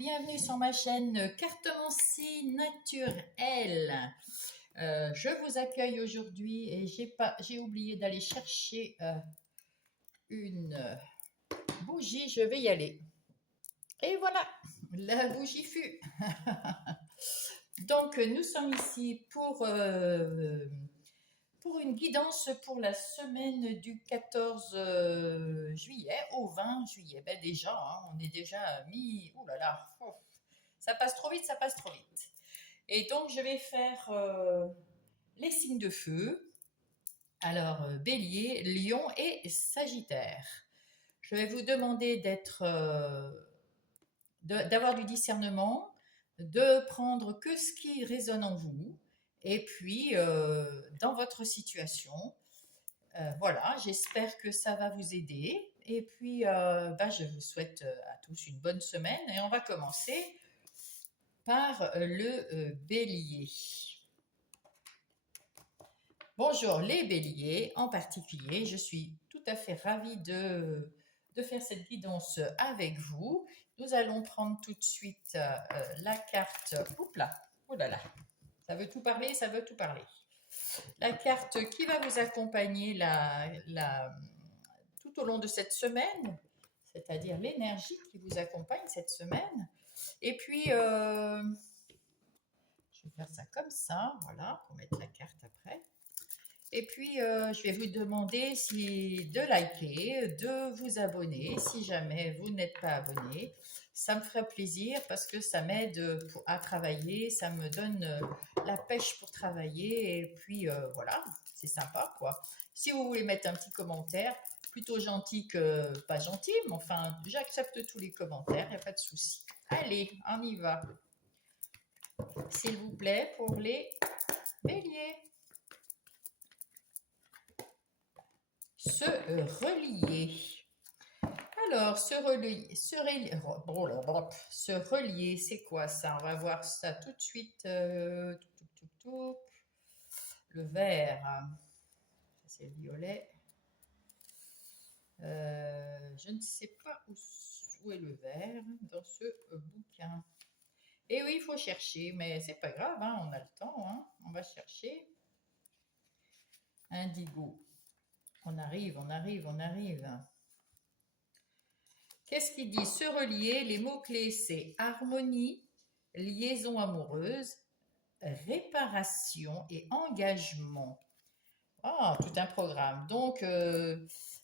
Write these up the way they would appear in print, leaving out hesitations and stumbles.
bienvenue sur ma chaîne Cartomancie Naturelle. Je vous accueille aujourd'hui et j'ai oublié d'aller chercher une bougie, je vais y aller. Et voilà, la bougie fut. Donc nous sommes ici pour une guidance pour la semaine du 14 juillet au 20 juillet. Ben déjà, hein, on est déjà mis... Ouh là là, ça passe trop vite, ça passe trop vite. Et donc, je vais faire les signes de feu. Alors, Bélier, Lion et Sagittaire. Je vais vous demander d'avoir du discernement, de prendre que ce qui résonne en vous, et puis dans votre situation. Voilà, j'espère que ça va vous aider. Et puis, je vous souhaite à tous une bonne semaine. Et on va commencer par le bélier. Bonjour les béliers en particulier. Je suis tout à fait ravie de faire cette guidance avec vous. Nous allons prendre tout de suite la carte. Oups là, oh là là, ça veut tout parler, ça veut tout parler. La carte qui va vous accompagner tout au long de cette semaine, c'est-à-dire l'énergie qui vous accompagne cette semaine. Et puis, je vais faire ça comme ça, voilà, pour mettre la carte après. Et puis, je vais vous demander de liker, de vous abonner, si jamais vous n'êtes pas abonné. Ça me ferait plaisir parce que ça m'aide à travailler, ça me donne la pêche pour travailler. Et puis, voilà, c'est sympa, quoi. Si vous voulez mettre un petit commentaire, plutôt gentil que pas gentil, mais enfin, j'accepte tous les commentaires, il n'y a pas de souci. Allez, on y va. S'il vous plaît, pour les béliers. Se relier. Alors, se relier, c'est quoi ça? On va voir ça tout de suite. Le vert, c'est le violet. Je ne sais pas où est le vert dans ce bouquin. Et oui, il faut chercher, mais c'est pas grave, hein, on a le temps, hein, on va chercher. Indigo. On arrive. Qu'est-ce qu'il dit? Se relier, les mots-clés, c'est harmonie, liaison amoureuse, réparation et engagement. Ah, tout un programme. Donc,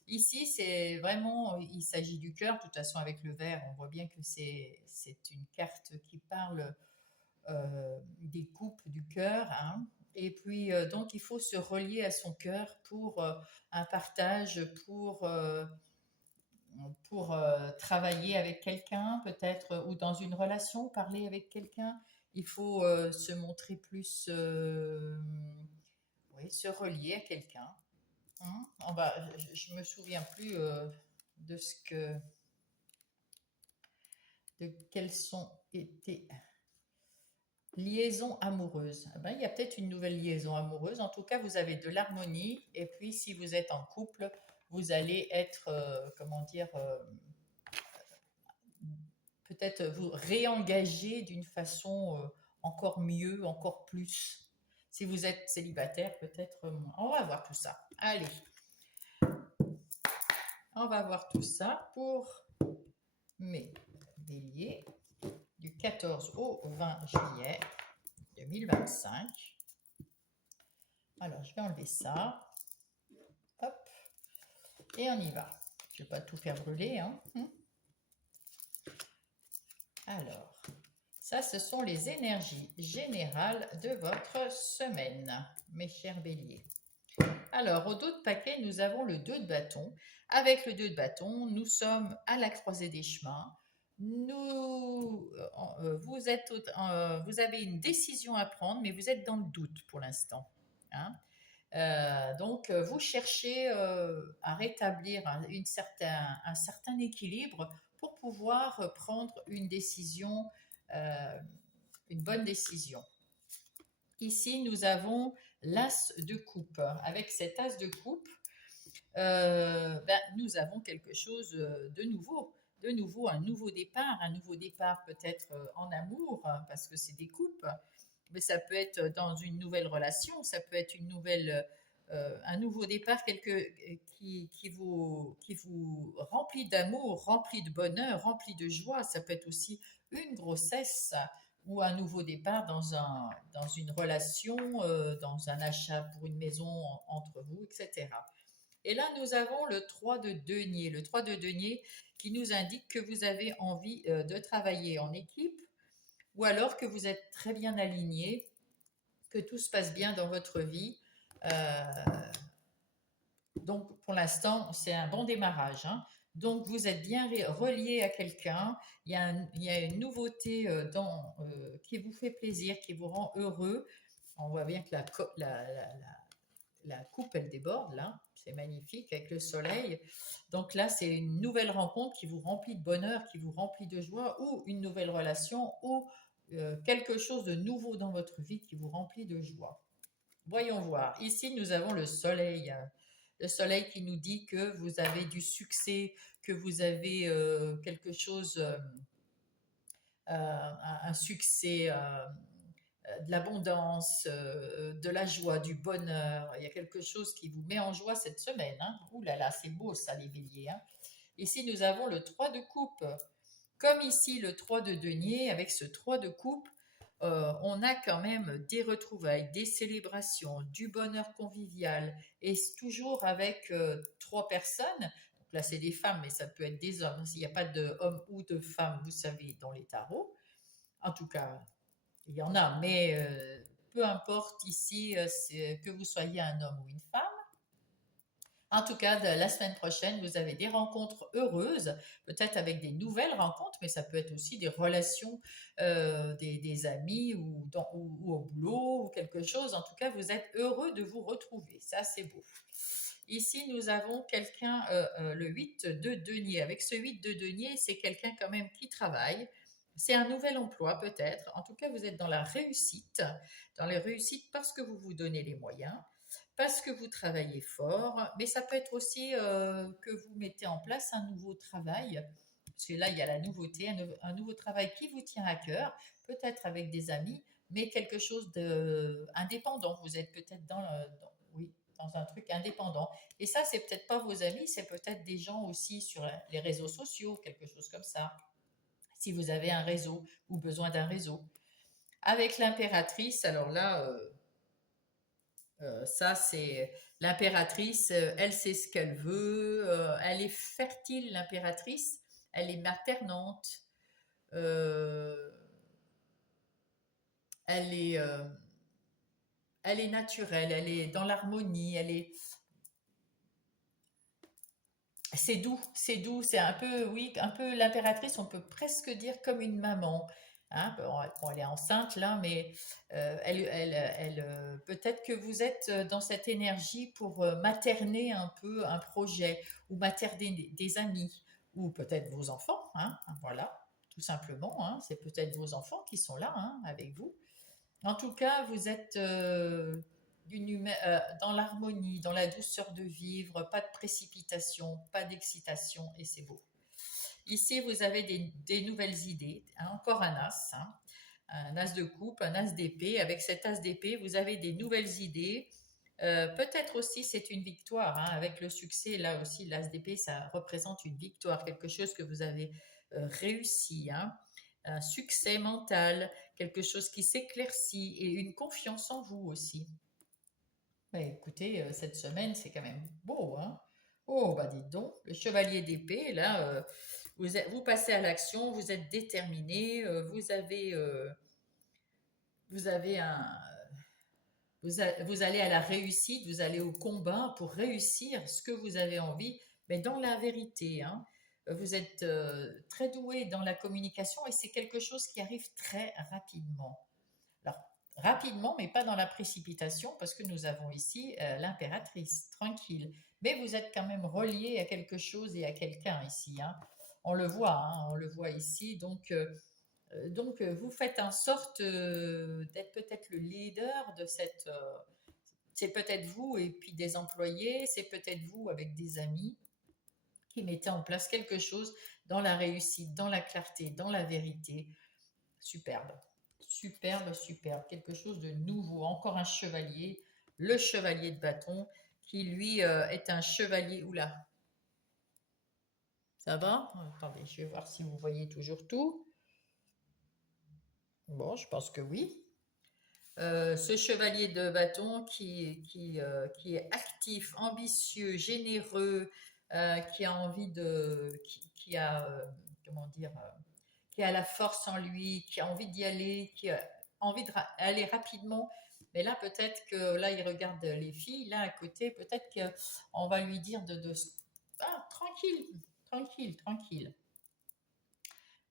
ici, c'est vraiment, il s'agit du cœur. De toute façon, avec le vert, on voit bien que c'est une carte qui parle des coupes du cœur, hein. Et puis, donc, il faut se relier à son cœur pour un partage, pour travailler avec quelqu'un, peut-être, ou dans une relation, parler avec quelqu'un. Il faut se montrer plus, oui, se relier à quelqu'un. Hein. Je me souviens plus de quelles sont été liaison amoureuse. Eh ben, il y a peut-être une nouvelle liaison amoureuse. En tout cas, vous avez de l'harmonie. Et puis, si vous êtes en couple, vous allez être, peut-être vous réengager d'une façon encore mieux, encore plus. Si vous êtes célibataire, peut-être moins. On va voir tout ça. Allez. On va voir tout ça pour mes béliers du 14 au 20 juillet 2025. Alors, je vais enlever ça. Hop. Et on y va. Je ne vais pas tout faire brûler, hein. Alors, ça, ce sont les énergies générales de votre semaine, mes chers béliers. Alors, au dos de paquet, nous avons le 2 de bâton. Avec le 2 de bâton, nous sommes à la croisée des chemins. Vous avez une décision à prendre, mais vous êtes dans le doute pour l'instant. Hein. Donc, vous cherchez à rétablir un certain équilibre pour pouvoir prendre une décision, une bonne décision. Ici, nous avons l'as de coupe. Avec cet as de coupe, nous avons quelque chose de nouveau. de nouveau un nouveau départ peut-être en amour, hein, parce que c'est des couples, mais ça peut être dans une nouvelle relation, ça peut être un nouveau départ qui vous remplit d'amour, remplit de bonheur, remplit de joie. Ça peut être aussi une grossesse ou un nouveau départ dans une relation, dans un achat pour une maison entre vous, etc. Et là, nous avons le 3 de denier. Le 3 de denier qui nous indique que vous avez envie de travailler en équipe ou alors que vous êtes très bien aligné, que tout se passe bien dans votre vie. Euh, donc, pour l'instant, c'est un bon démarrage, hein. Donc, vous êtes bien relié à quelqu'un. Il y a une nouveauté qui vous fait plaisir, qui vous rend heureux. On voit bien que la coupe, elle déborde, là. C'est magnifique avec le soleil. Donc là, c'est une nouvelle rencontre qui vous remplit de bonheur, qui vous remplit de joie, ou une nouvelle relation, ou quelque chose de nouveau dans votre vie qui vous remplit de joie. Voyons voir. Ici, nous avons le soleil. Le soleil qui nous dit que vous avez du succès, que vous avez quelque chose, un succès, de l'abondance, de la joie, du bonheur. Il y a quelque chose qui vous met en joie cette semaine, hein. Ouh là là, c'est beau ça, les béliers, hein. Ici, nous avons le 3 de coupe. Comme ici, le 3 de denier, avec ce 3 de coupe, on a quand même des retrouvailles, des célébrations, du bonheur convivial, et toujours avec trois personnes. Donc là, c'est des femmes, mais ça peut être des hommes. S'il n'y a pas de homme ou de femme, vous savez, dans les tarots. En tout cas, il y en a, mais peu importe ici que vous soyez un homme ou une femme. En tout cas, la semaine prochaine, vous avez des rencontres heureuses, peut-être avec des nouvelles rencontres, mais ça peut être aussi des relations, des amis ou au boulot ou quelque chose. En tout cas, vous êtes heureux de vous retrouver. Ça, c'est beau. Ici, nous avons quelqu'un, le 8 de denier. Avec ce 8 de denier, c'est quelqu'un quand même qui travaille. C'est un nouvel emploi peut-être. En tout cas, vous êtes dans les réussites parce que vous vous donnez les moyens, parce que vous travaillez fort, mais ça peut être aussi que vous mettez en place un nouveau travail, parce que là, il y a la nouveauté, un nouveau travail qui vous tient à cœur, peut-être avec des amis, mais quelque chose d'indépendant. Vous êtes peut-être oui, dans un truc indépendant. Et ça, c'est peut-être pas vos amis, c'est peut-être des gens aussi sur les réseaux sociaux, quelque chose comme ça. Si vous avez un réseau ou besoin d'un réseau. Avec l'impératrice, alors là, ça, c'est l'impératrice, elle sait ce qu'elle veut, elle est fertile, l'impératrice, elle est maternante, euh, elle est, euh, elle est naturelle, elle est dans l'harmonie, c'est doux, c'est un peu, oui, un peu l'impératrice, on peut presque dire comme une maman. Hein. Bon, elle est enceinte là, mais peut-être que vous êtes dans cette énergie pour materner un peu un projet ou materner des amis ou peut-être vos enfants. Hein, voilà, tout simplement. Hein, c'est peut-être vos enfants qui sont là hein, avec vous. En tout cas, vous êtes dans l'harmonie, dans la douceur de vivre, pas de précipitation, pas d'excitation, et c'est beau. Ici, vous avez des nouvelles idées, hein, encore hein, un as de coupe, un as d'épée. Avec cet as d'épée, vous avez des nouvelles idées. Peut-être aussi c'est une victoire, hein, avec le succès, là aussi, l'as d'épée, ça représente une victoire, quelque chose que vous avez réussi, hein, un succès mental, quelque chose qui s'éclaircit et une confiance en vous aussi. Bah, écoutez, cette semaine, c'est quand même beau, hein? Oh, bah dites donc, le chevalier d'épée, là, vous passez à l'action, vous êtes déterminé, vous avez vous allez à la réussite, vous allez au combat pour réussir ce que vous avez envie, mais dans la vérité, hein. Vous êtes très doué dans la communication et c'est quelque chose qui arrive très rapidement. Alors, rapidement, mais pas dans la précipitation, parce que nous avons ici l'impératrice, tranquille. Mais vous êtes quand même relié à quelque chose et à quelqu'un ici, hein. On le voit ici. Vous faites en sorte d'être peut-être le leader de cette. C'est peut-être vous et puis des employés, c'est peut-être vous avec des amis qui mettez en place quelque chose dans la réussite, dans la clarté, dans la vérité. Superbe, superbe, superbe. Quelque chose de nouveau. Encore un chevalier, le chevalier de bâton, qui lui est un chevalier. Oula, ça va? Attendez, je vais voir si vous voyez toujours tout. Bon, je pense que oui. Ce chevalier de bâton qui est actif, ambitieux, généreux, qui a envie de, qui a, comment dire, qui a la force en lui, qui a envie d'y aller, qui a envie d'aller rapidement. Mais là, peut-être que là, il regarde les filles, là à côté, peut-être qu'on va lui dire ah, tranquille, tranquille, tranquille.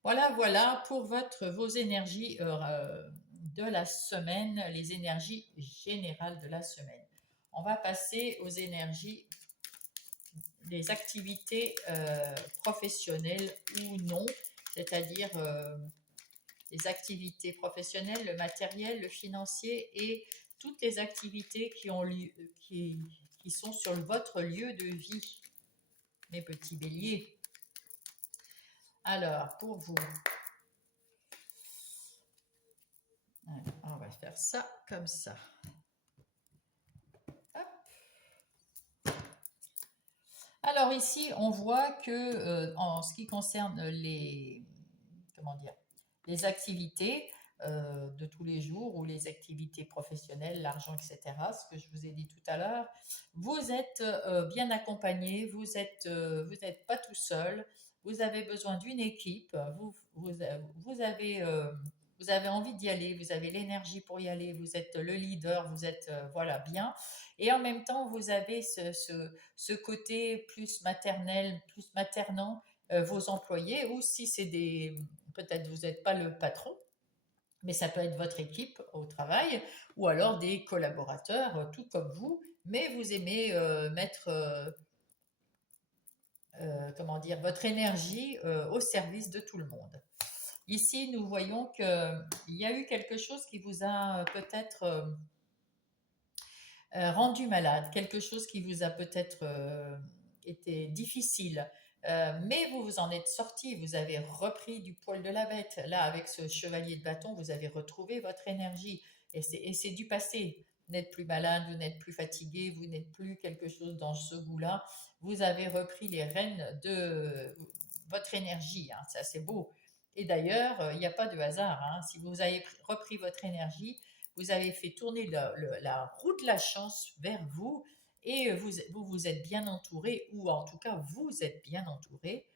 Voilà, voilà pour vos énergies de la semaine, les énergies générales de la semaine. On va passer aux énergies des activités professionnelles ou non, c'est-à-dire les activités professionnelles, le matériel, le financier et toutes les activités qui sont sur votre lieu de vie, mes petits béliers. Alors, pour vous, on va faire ça comme ça. Alors ici, on voit que en ce qui concerne les activités de tous les jours ou les activités professionnelles, l'argent, etc., ce que je vous ai dit tout à l'heure, vous êtes bien accompagné, vous n'êtes pas tout seul, vous avez besoin d'une équipe, vous avez envie d'y aller, vous avez l'énergie pour y aller, vous êtes le leader, vous êtes voilà bien. Et en même temps, vous avez ce côté plus maternel, plus maternant vos employés, ou si c'est peut-être vous n'êtes pas le patron, mais ça peut être votre équipe au travail, ou alors des collaborateurs, tout comme vous, mais vous aimez mettre, comment dire, votre énergie au service de tout le monde. Ici, nous voyons qu'il y a eu quelque chose qui vous a peut-être rendu malade, quelque chose qui vous a peut-être été difficile, mais vous vous en êtes sorti, vous avez repris du poil de la bête. Là, avec ce chevalier de bâton, vous avez retrouvé votre énergie et c'est du passé. Vous n'êtes plus malade, vous n'êtes plus fatigué, vous n'êtes plus quelque chose dans ce goût-là. Vous avez repris les rênes de votre énergie, hein, ça c'est beau. Et d'ailleurs, il n'y a pas de hasard, hein. Si vous avez repris votre énergie, vous avez fait tourner la roue de la chance vers vous et vous êtes bien entouré, ou en tout cas vous êtes bien entouré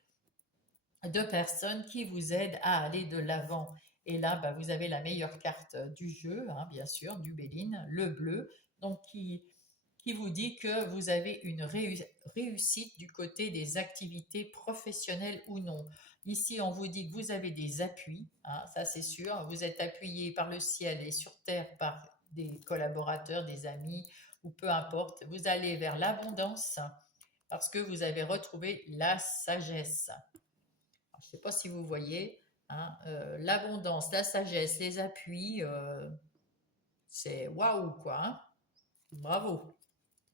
de personnes qui vous aident à aller de l'avant. Et là, bah, vous avez la meilleure carte du jeu, hein, bien sûr, du Béline, le bleu, donc qui vous dit que vous avez une réussite du côté des activités professionnelles ou non. Ici, on vous dit que vous avez des appuis, hein, ça c'est sûr, vous êtes appuyé par le ciel et sur terre par des collaborateurs, des amis, ou peu importe. Vous allez vers l'abondance parce que vous avez retrouvé la sagesse. Alors, je ne sais pas si vous voyez, hein, l'abondance, la sagesse, les appuis, c'est waouh quoi, hein. Bravo.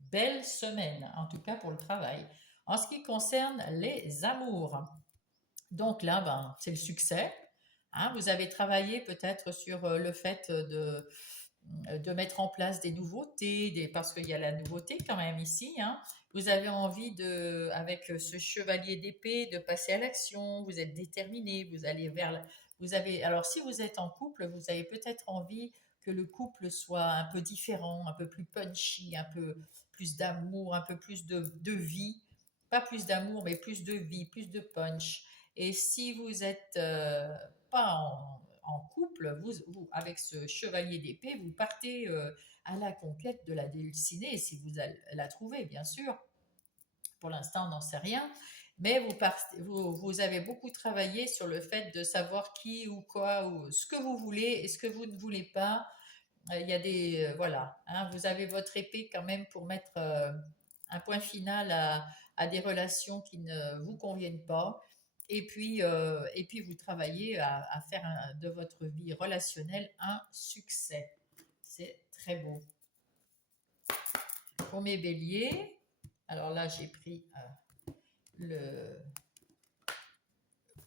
Belle semaine, en tout cas pour le travail. En ce qui concerne les amours, donc là, ben, c'est le succès. Hein, vous avez travaillé peut-être sur le fait de mettre en place des nouveautés, parce qu'il y a la nouveauté quand même ici. Hein. Vous avez envie avec ce chevalier d'épée, de passer à l'action. Vous êtes déterminé. Vous allez alors, si vous êtes en couple, vous avez peut-être envie que le couple soit un peu différent, un peu plus punchy, un peu plus d'amour, un peu plus de vie. Pas plus d'amour, mais plus de vie, plus de punch. Et si vous n'êtes pas en couple, avec ce chevalier d'épée, vous partez à la conquête de la dulcinée, si vous la trouvez, bien sûr. Pour l'instant, on n'en sait rien. Mais vous avez beaucoup travaillé sur le fait de savoir qui ou quoi, ou ce que vous voulez et ce que vous ne voulez pas. Il y a voilà, hein, vous avez votre épée quand même pour mettre un point final à des relations qui ne vous conviennent pas. Et puis vous travaillez à faire de votre vie relationnelle un succès. C'est très beau. Pour mes béliers, alors là j'ai pris le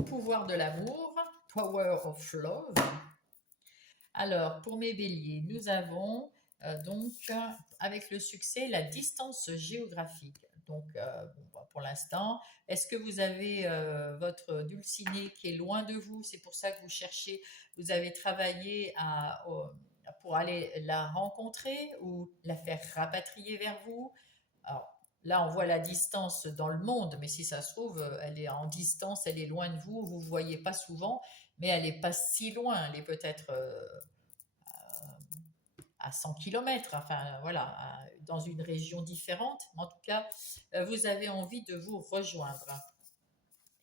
pouvoir de l'amour, Power of Love. Alors, pour mes béliers, nous avons donc, avec le succès, la distance géographique. Donc, bon, pour l'instant, est-ce que vous avez votre dulcinée qui est loin de vous? C'est pour ça que vous cherchez, vous avez travaillé pour aller la rencontrer ou la faire rapatrier vers vous? Alors, là, on voit la distance dans le monde, mais si ça se trouve, elle est en distance, elle est loin de vous, vous ne voyez pas souvent, mais elle n'est pas si loin, elle est peut-être à 100 kilomètres, enfin voilà, dans une région différente. En tout cas, vous avez envie de vous rejoindre.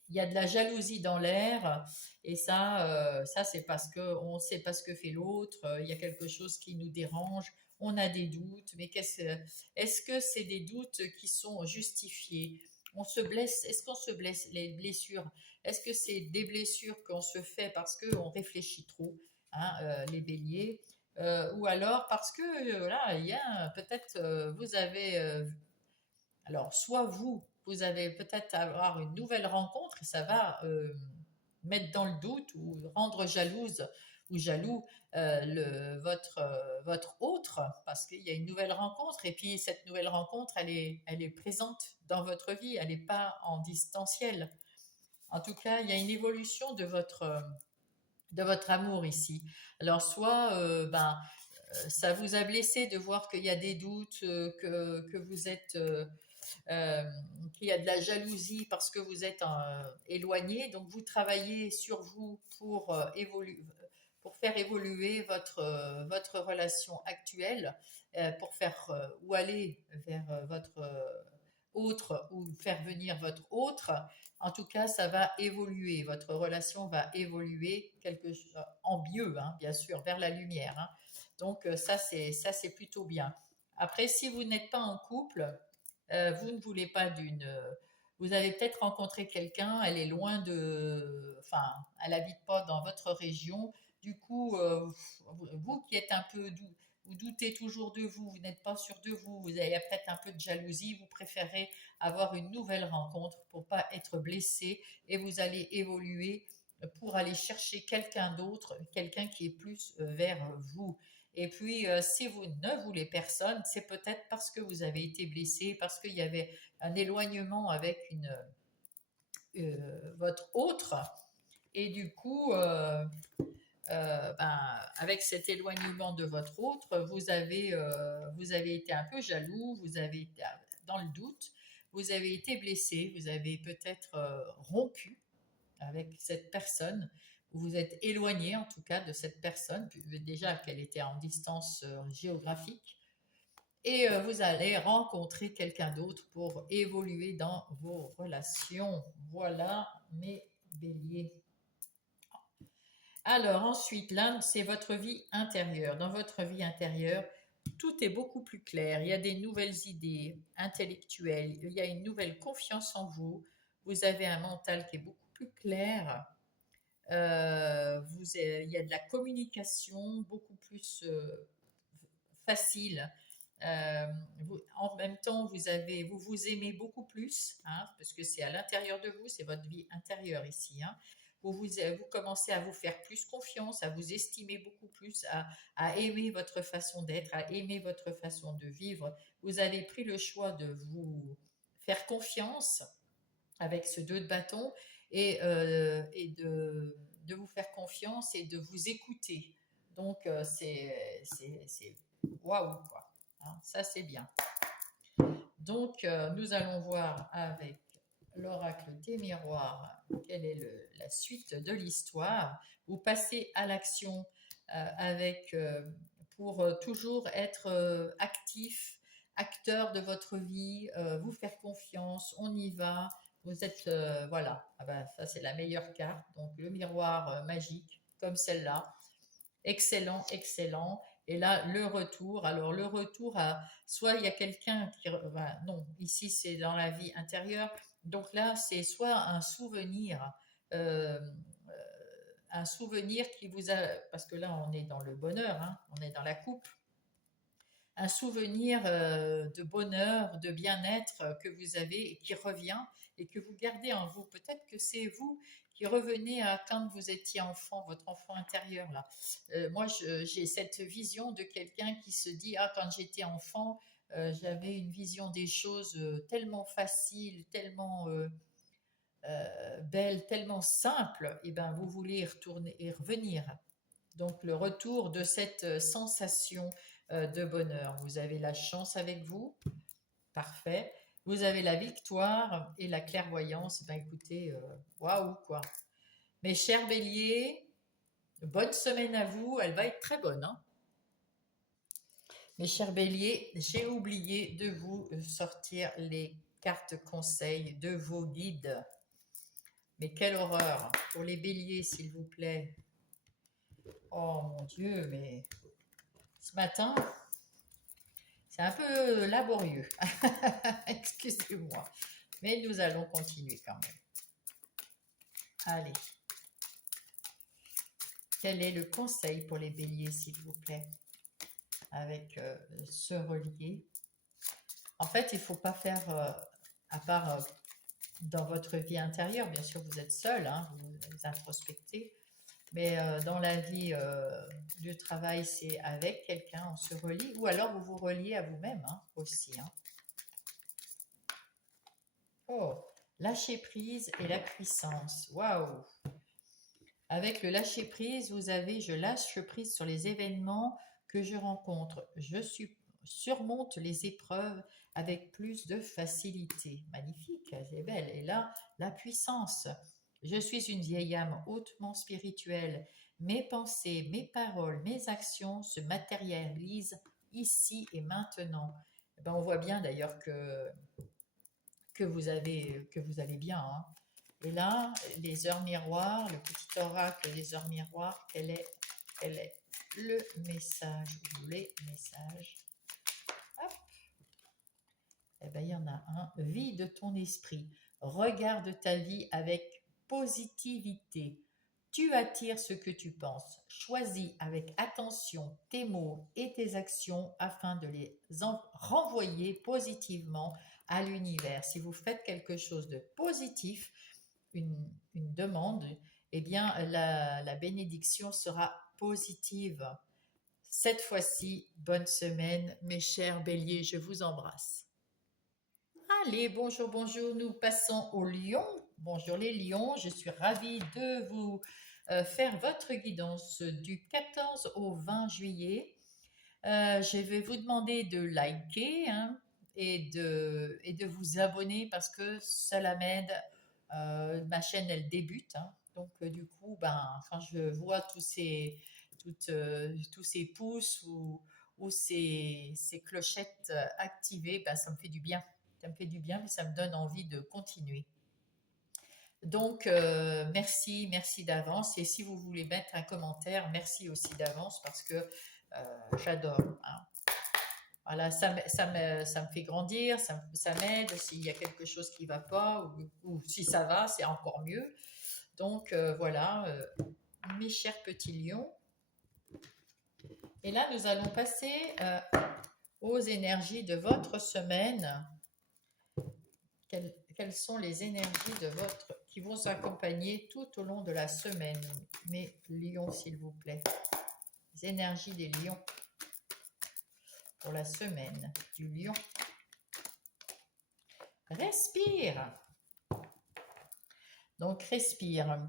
Il y a de la jalousie dans l'air, et ça c'est parce qu'on ne sait pas ce que fait l'autre, il y a quelque chose qui nous dérange, on a des doutes, mais est-ce que c'est des doutes qui sont justifiés? On se blesse, est-ce qu'on se blesse? Les blessures, est-ce que c'est des blessures qu'on se fait parce qu'on réfléchit trop, hein, les béliers, ou alors parce que voilà, il y a peut-être, vous avez alors, soit vous allez peut-être avoir une nouvelle rencontre et ça va mettre dans le doute ou rendre jalouse ou jaloux votre autre, parce qu'il y a une nouvelle rencontre et puis cette nouvelle rencontre, elle est présente dans votre vie, elle n'est pas en distanciel. En tout cas, il y a une évolution de votre amour ici. Alors, soit ça vous a blessé de voir qu'il y a des doutes, que vous êtes euh, qu'il y a de la jalousie parce que vous êtes éloigné. Donc vous travaillez sur vous pour faire évoluer votre relation actuelle, pour faire ou aller vers votre autre ou faire venir votre autre. En tout cas, ça va évoluer. Votre relation va évoluer en mieux, hein, bien sûr, vers la lumière, hein. Donc ça c'est plutôt bien. Après, si vous n'êtes pas en couple, vous ne voulez pas vous avez peut-être rencontré quelqu'un, elle est loin enfin, elle habite pas dans votre région. Du coup, vous qui êtes un peu vous doutez toujours de vous, vous n'êtes pas sûr de vous, vous avez peut-être un peu de jalousie, vous préférez avoir une nouvelle rencontre pour pas être blessé et vous allez évoluer pour aller chercher quelqu'un d'autre, quelqu'un qui est plus vers vous. Et puis, si vous ne voulez personne, c'est peut-être parce que vous avez été blessé, parce qu'il y avait un éloignement avec votre autre. Et du coup, avec cet éloignement de votre autre, vous avez été un peu jaloux, vous avez été dans le doute, vous avez été blessé, vous avez peut-être rompu avec cette personne, vous vous êtes éloigné en tout cas de cette personne, déjà qu'elle était en distance géographique, et vous allez rencontrer quelqu'un d'autre pour évoluer dans vos relations. Voilà mes béliers. Alors ensuite, là, c'est votre vie intérieure. Dans votre vie intérieure, tout est beaucoup plus clair. Il y a des nouvelles idées intellectuelles, il y a une nouvelle confiance en vous. Vous avez un mental qui est beaucoup plus clair. Il y a de la communication beaucoup plus facile. En même temps, vous vous aimez beaucoup plus, hein, parce que c'est à l'intérieur de vous, c'est votre vie intérieure ici, hein. Vous commencez à vous faire plus confiance, à vous estimer beaucoup plus, à aimer votre façon d'être, à aimer votre façon de vivre. Vous avez pris le choix de vous faire confiance avec ce 2 de bâton et de vous faire confiance et de vous écouter. Donc, c'est waouh, quoi. Hein, ça, c'est bien. Donc, nous allons voir avec l'oracle des miroirs quelle est la suite de l'histoire. Vous passez à l'action pour toujours être actif, acteur de votre vie, vous faire confiance, on y va. Vous êtes, voilà, ah ben, ça c'est la meilleure carte. Donc le miroir magique, comme celle-là. Excellent, excellent. Et là, le retour. Alors, le retour soit il y a quelqu'un qui, non, ici c'est dans la vie intérieure. Donc là, c'est soit euh, un souvenir qui vous a, parce que là, on est dans le bonheur, hein, on est dans la coupe. un souvenir de bonheur, de bien-être que vous avez et qui revient et que vous gardez en vous. Peut-être que c'est vous qui revenez à quand vous étiez enfant, votre enfant intérieur là. Moi, j'ai cette vision de quelqu'un qui se dit, ah, quand j'étais enfant, j'avais une vision des choses tellement facile, tellement belle, tellement simple. Et ben, vous voulez y retourner et revenir. Donc le retour de cette sensation de bonheur. Vous avez la chance avec vous, parfait. Vous avez la victoire et la clairvoyance. Ben écoutez, waouh quoi. Mes chers béliers, bonne semaine à vous. Elle va être très bonne, hein. Mes chers béliers, j'ai oublié de vous sortir les cartes conseils de vos guides. Mais quelle horreur. Pour les béliers, s'il vous plaît. Oh mon Dieu, mais ce matin, c'est un peu laborieux. Excusez-moi. Mais nous allons continuer quand même. Allez. Quel est le conseil pour les béliers, s'il vous plaît? Avec ce relier. En fait, il ne faut pas faire, à part dans votre vie intérieure, bien sûr, vous êtes seul, hein, vous introspectez. Mais dans la vie du travail, c'est avec quelqu'un, on se relie. Ou alors vous vous reliez à vous-même hein, aussi. Hein. Oh, lâcher prise et la puissance. Waouh! Avec le lâcher prise, vous avez je lâche prise sur les événements que je rencontre. Surmonte les épreuves avec plus de facilité. Magnifique, c'est belle. Et là, la puissance. Je suis une vieille âme hautement spirituelle. Mes pensées, mes paroles, mes actions se matérialisent ici et maintenant. Eh ben, on voit bien d'ailleurs que vous allez bien. Hein. Et là, les heures miroirs, le petit oracle des heures miroirs, quel est le message? Les messages. Hop. Eh bien, il y en a un. Vide ton esprit. Regarde ta vie avec positivité. Tu attires ce que tu penses. Choisis avec attention tes mots et tes actions afin de les renvoyer positivement à l'univers. Si vous faites quelque chose de positif, une demande, eh bien, la bénédiction sera positive. Cette fois-ci, bonne semaine, mes chers béliers, je vous embrasse. Allez, bonjour, bonjour, nous passons aux lions. Bonjour les lions, je suis ravie de vous faire votre guidance du 14 au 20 juillet. Je vais vous demander de liker hein, et de vous abonner parce que cela m'aide. Ma chaîne, elle débute. Hein, donc, du coup, ben, quand je vois tous ces pouces ou ces clochettes activées, ben, ça me fait du bien. Ça me fait du bien, mais ça me donne envie de continuer. Donc, merci, merci d'avance. Et si vous voulez mettre un commentaire, merci aussi d'avance parce que j'adore. Hein. Voilà, ça me fait grandir, ça m'aide. S'il y a quelque chose qui ne va pas ou si ça va, c'est encore mieux. Donc, voilà, mes chers petits lions. Et là, nous allons passer aux énergies de votre semaine. Quelles sont les énergies qui vont s'accompagner tout au long de la semaine, mes lions, s'il vous plaît. Les énergies des lions pour la semaine du lion. Respire. Donc, respire.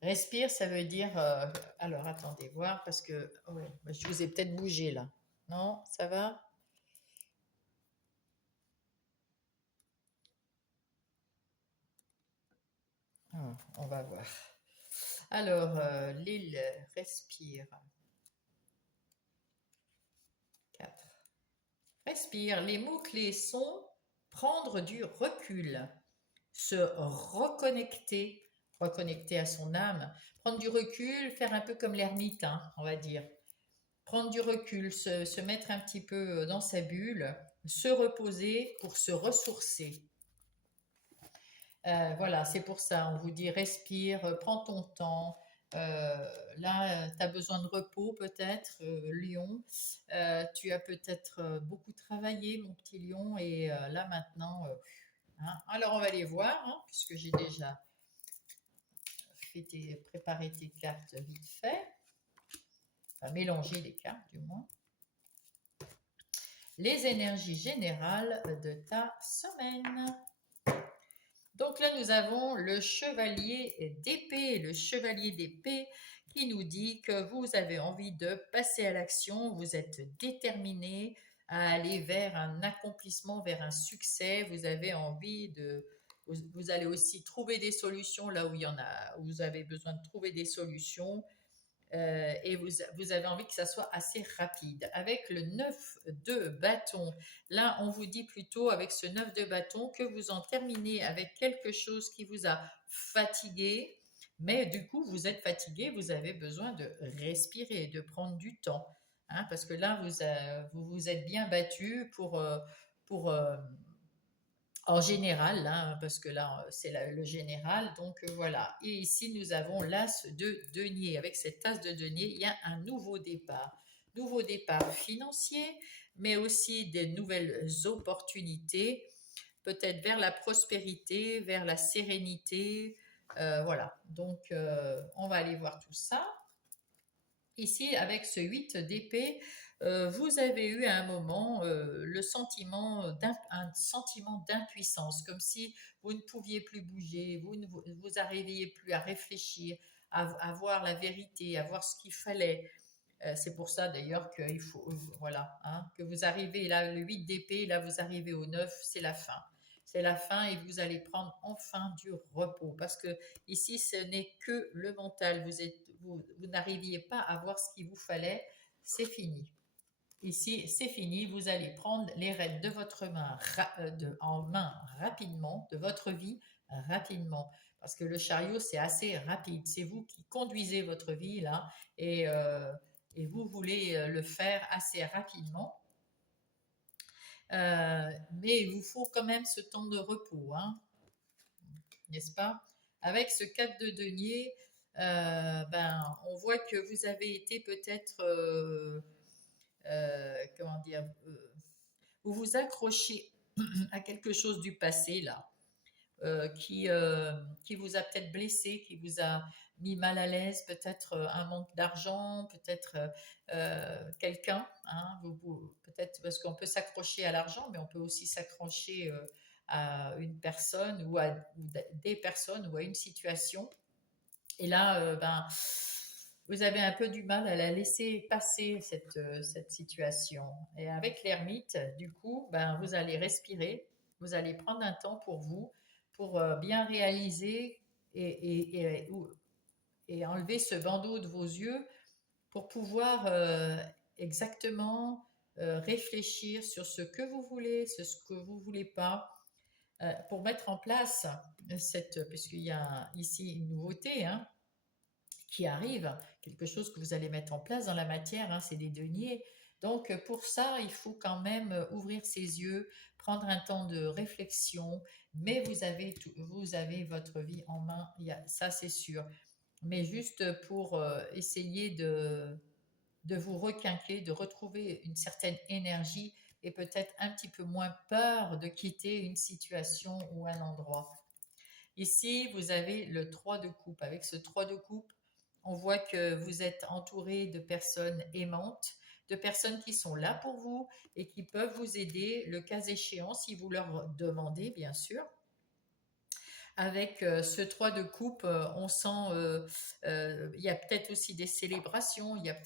Respire, ça veut dire... alors, attendez, voir, parce que je vous ai peut-être bougé, là. Non, ça va? On va voir. Alors, l'île respire. 4. Respire. Les mots-clés sont prendre du recul, se reconnecter à son âme, prendre du recul, faire un peu comme l'ermite, hein, on va dire. Prendre du recul, se mettre un petit peu dans sa bulle, se reposer pour se ressourcer. Voilà, c'est pour ça, on vous dit respire, prends ton temps, Là, tu as besoin de repos peut-être, lion. Tu as peut-être beaucoup travaillé, mon petit lion, et là maintenant, hein. Alors on va les voir, hein, puisque j'ai déjà préparé tes cartes vite fait, enfin mélangé les cartes du moins. Les énergies générales de ta semaine. Donc là, nous avons le chevalier d'épée. Le chevalier d'épée qui nous dit que vous avez envie de passer à l'action, vous êtes déterminé à aller vers un accomplissement, vers un succès. Vous avez envie de... Vous allez aussi trouver des solutions là où il y en a, où vous avez besoin de trouver des solutions. Et vous avez envie que ça soit assez rapide. Avec le 9 de bâton, là, on vous dit plutôt avec ce 9 de bâton que vous en terminez avec quelque chose qui vous a fatigué, mais du coup, vous êtes fatigué, vous avez besoin de respirer, de prendre du temps, hein, parce que là, vous vous êtes bien battu pour en général, là, hein, parce que là, c'est le général. Donc voilà. Et ici, nous avons l'as de denier. Avec cette as de denier, il y a un nouveau départ. Nouveau départ financier, mais aussi des nouvelles opportunités, peut-être vers la prospérité, vers la sérénité. Voilà. Donc, on va aller voir tout ça. Ici, avec ce 8 d'épée, vous avez eu à un moment le sentiment un sentiment d'impuissance, comme si vous ne pouviez plus bouger, vous arriviez plus à réfléchir, à voir la vérité, à voir ce qu'il fallait. C'est pour ça d'ailleurs qu'il faut, voilà, hein, que vous arrivez là, le 8 d'épée, là vous arrivez au 9, c'est la fin. C'est la fin et vous allez prendre enfin du repos parce que ici ce n'est que le mental. Vous n'arriviez pas à voir ce qu'il vous fallait, c'est fini. Ici, c'est fini. Vous allez prendre les rênes de votre main en main rapidement, de votre vie rapidement. Parce que le chariot, c'est assez rapide. C'est vous qui conduisez votre vie là et vous voulez le faire assez rapidement. Mais il vous faut quand même ce temps de repos, hein, n'est-ce pas? Avec ce 4 de denier, ben, on voit que vous avez été peut-être, comment dire, vous vous accrochez à quelque chose du passé là, qui vous a peut-être blessé, qui vous a mis mal à l'aise, peut-être un manque d'argent, peut-être quelqu'un, hein, peut-être parce qu'on peut s'accrocher à l'argent, mais on peut aussi s'accrocher à une personne des personnes ou à une situation. Et là, ben, vous avez un peu du mal à la laisser passer, cette situation. Et avec l'ermite, du coup, ben, vous allez respirer, vous allez prendre un temps pour vous, pour bien réaliser et enlever ce bandeau de vos yeux pour pouvoir exactement réfléchir sur ce que vous voulez, sur ce que vous voulez pas, pour mettre en place puisqu'il y a ici une nouveauté, hein, qui arrive, quelque chose que vous allez mettre en place dans la matière, hein, c'est des deniers. Donc pour ça, il faut quand même ouvrir ses yeux, prendre un temps de réflexion, mais vous avez votre vie en main, ça c'est sûr. Mais juste pour essayer de vous requinquer, de retrouver une certaine énergie et peut-être un petit peu moins peur de quitter une situation ou un endroit. Ici, vous avez le 3 de coupe. Avec ce 3 de coupe, on voit que vous êtes entouré de personnes aimantes, de personnes qui sont là pour vous et qui peuvent vous aider le cas échéant si vous leur demandez, bien sûr. Avec ce 3 de coupe, on sent, il y a peut-être aussi des célébrations, il y a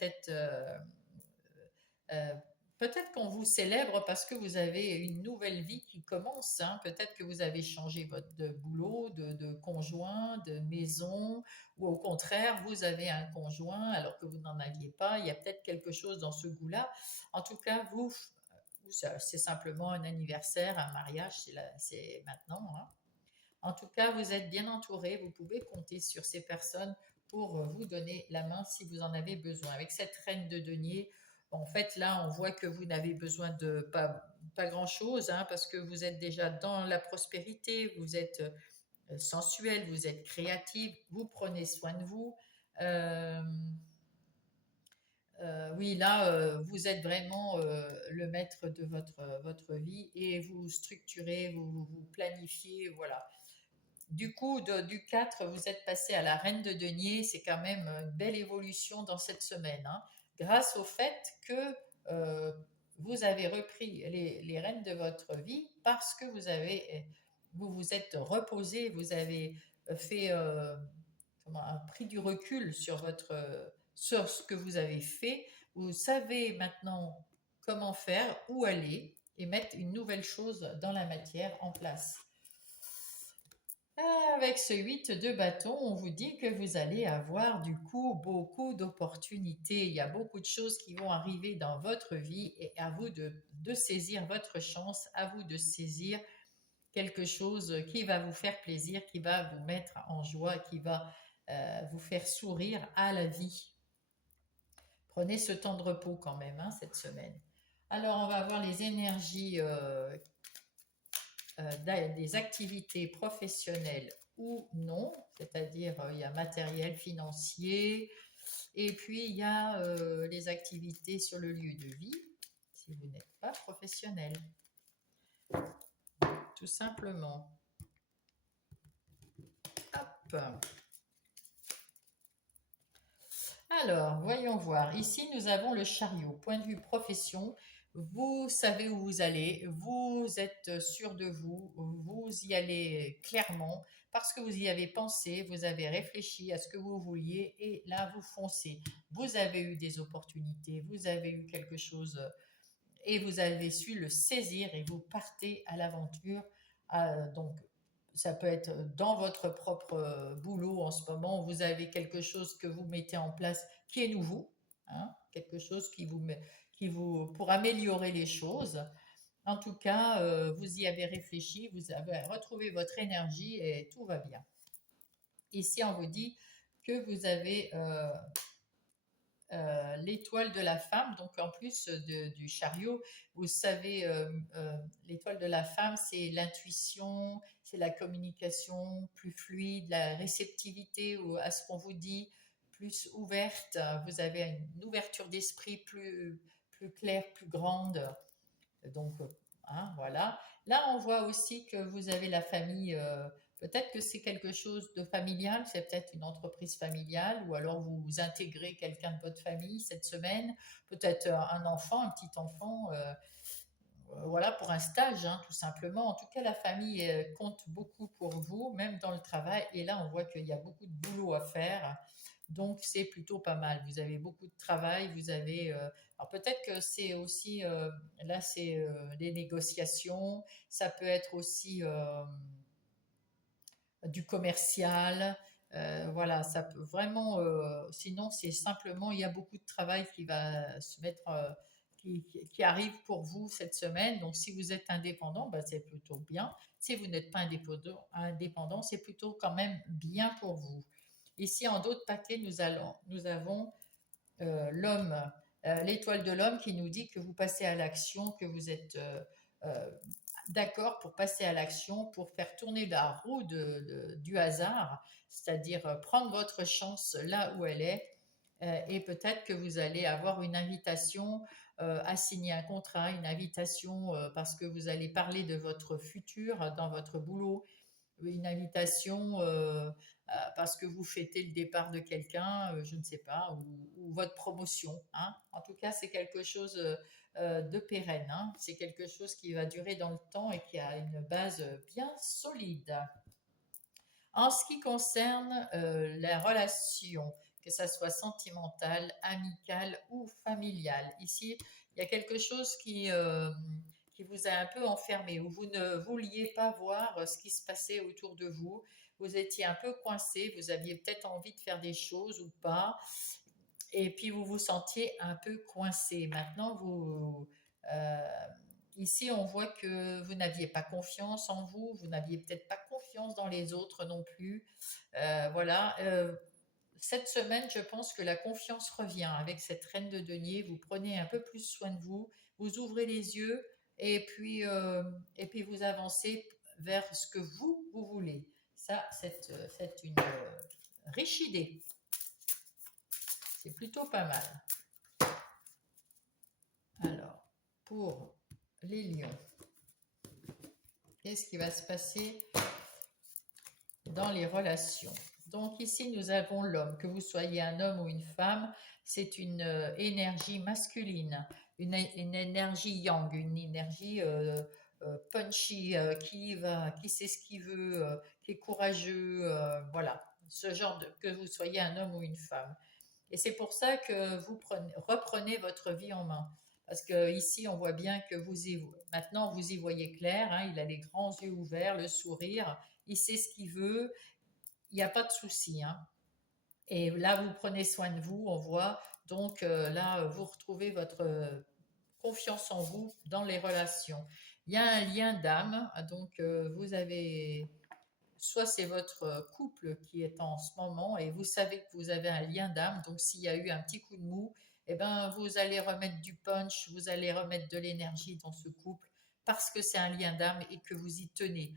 euh, peut-être qu'on vous célèbre parce que vous avez une nouvelle vie qui commence, hein. Peut-être que vous avez changé de boulot, de conjoint, de maison, ou au contraire, vous avez un conjoint alors que vous n'en aviez pas. Il y a peut-être quelque chose dans ce goût-là. En tout cas, c'est simplement un anniversaire, un mariage, c'est maintenant, hein. En tout cas, vous êtes bien entouré. Vous pouvez compter sur ces personnes pour vous donner la main si vous en avez besoin. Avec cette reine de denier, en fait, là, on voit que vous n'avez besoin de pas grand-chose, hein, parce que vous êtes déjà dans la prospérité, vous êtes sensuel, vous êtes créative, vous prenez soin de vous. Euh, oui, là, vous êtes vraiment le maître de votre vie et vous structurez, vous planifiez, voilà. Du coup, du 4, vous êtes passé à la reine de denier. C'est quand même une belle évolution dans cette semaine, hein, grâce au fait que euh, vous avez repris les rênes de votre vie parce que vous vous êtes reposé, vous avez fait pris du recul sur sur ce que vous avez fait. Vous savez maintenant comment faire, où aller et mettre une nouvelle chose dans la matière en place. Avec ce 8 de bâton, on vous dit que vous allez avoir du coup beaucoup d'opportunités. Il y a beaucoup de choses qui vont arriver dans votre vie et à vous de saisir votre chance, à vous de saisir quelque chose qui va vous faire plaisir, qui va vous mettre en joie, qui va vous faire sourire à la vie. Prenez ce temps de repos quand même, hein, cette semaine. Alors, on va voir les énergies des activités professionnelles ou non, c'est-à-dire il y a matériel, financier, et puis il y a les activités sur le lieu de vie, si vous n'êtes pas professionnel, tout simplement. Hop. Alors, voyons voir. Ici, nous avons le chariot. Point de vue profession, vous savez où vous allez, vous êtes sûr de vous, vous y allez clairement parce que vous y avez pensé, vous avez réfléchi à ce que vous vouliez et là, vous foncez. Vous avez eu des opportunités, vous avez eu quelque chose et vous avez su le saisir et vous partez à l'aventure. Donc, ça peut être dans votre propre boulot en ce moment, vous avez quelque chose que vous mettez en place qui est nouveau, hein, quelque chose pour améliorer les choses. En tout cas, vous y avez réfléchi, vous avez retrouvé votre énergie et tout va bien. Ici, on vous dit que vous avez l'étoile de la femme, donc en plus du chariot, vous savez, l'étoile de la femme, c'est l'intuition, c'est la communication plus fluide, la réceptivité à ce qu'on vous dit, plus ouverte, vous avez une ouverture d'esprit plus claire, plus grande. Donc, hein, voilà. Là, on voit aussi que vous avez la famille. Peut-être que c'est quelque chose de familial, c'est peut-être une entreprise familiale, ou alors vous intégrez quelqu'un de votre famille cette semaine, peut-être un enfant, un petit enfant, voilà, pour un stage, hein, tout simplement. En tout cas, la famille compte beaucoup pour vous, même dans le travail. Et là, on voit qu'il y a beaucoup de boulot à faire. Donc, c'est plutôt pas mal. Vous avez beaucoup de travail. Vous avez. Alors, peut-être que c'est aussi. Là, c'est des négociations. Ça peut être aussi du commercial. Voilà, ça peut vraiment. Sinon, c'est simplement. Il y a beaucoup de travail qui va se mettre. Qui arrive pour vous cette semaine. Donc, si vous êtes indépendant, ben, c'est plutôt bien. Si vous n'êtes pas indépendant, c'est plutôt quand même bien pour vous. Ici, en d'autres paquets, nous avons l'homme, l'étoile de l'homme qui nous dit que vous passez à l'action, que vous êtes euh, d'accord pour passer à l'action, pour faire tourner la roue du hasard, c'est-à-dire prendre votre chance là où elle est. Et peut-être que vous allez avoir une invitation à signer un contrat, une invitation parce que vous allez parler de votre futur dans votre boulot, une invitation parce que vous fêtez le départ de quelqu'un, je ne sais pas, ou votre promotion, hein. En tout cas, c'est quelque chose de pérenne, hein. C'est quelque chose qui va durer dans le temps et qui a une base bien solide. En ce qui concerne la relation, que ça soit sentimentale, amicale ou familiale, ici, il y a quelque chose qui vous a un peu enfermé, où vous ne vouliez pas voir ce qui se passait autour de vous. Vous étiez un peu coincé, vous aviez peut-être envie de faire des choses ou pas, et puis vous vous sentiez un peu coincé. Maintenant, euh, ici, on voit que vous n'aviez pas confiance en vous, vous n'aviez peut-être pas confiance dans les autres non plus. Voilà. Cette semaine, je pense que la confiance revient avec cette reine de denier. Vous prenez un peu plus soin de vous, vous ouvrez les yeux et puis vous avancez vers ce que vous voulez. Ça, c'est une riche idée. c'est plutôt pas mal. Alors, pour les lions, qu'est-ce qui va se passer dans les relations? Donc ici, nous avons l'homme. Que vous soyez un homme ou une femme, c'est une énergie masculine, une énergie yang, une énergie punchy, qui sait ce qu'il veut, qui est courageux, voilà. Ce genre de, que vous soyez un homme ou une femme. Et c'est pour ça que vous reprenez votre vie en main. Parce que ici, on voit bien que maintenant, vous y voyez clair. Hein, il a les grands yeux ouverts, le sourire. Il sait ce qu'il veut. Il n'y a pas de souci. Hein. Et là, vous prenez soin de vous, on voit. Donc là, vous retrouvez votre confiance en vous dans les relations. Il y a un lien d'âme. Donc vous avez soit c'est votre couple qui est en ce moment et vous savez que vous avez un lien d'âme, donc s'il y a eu un petit coup de mou, eh ben, vous allez remettre du punch, vous allez remettre de l'énergie dans ce couple parce que c'est un lien d'âme et que vous y tenez,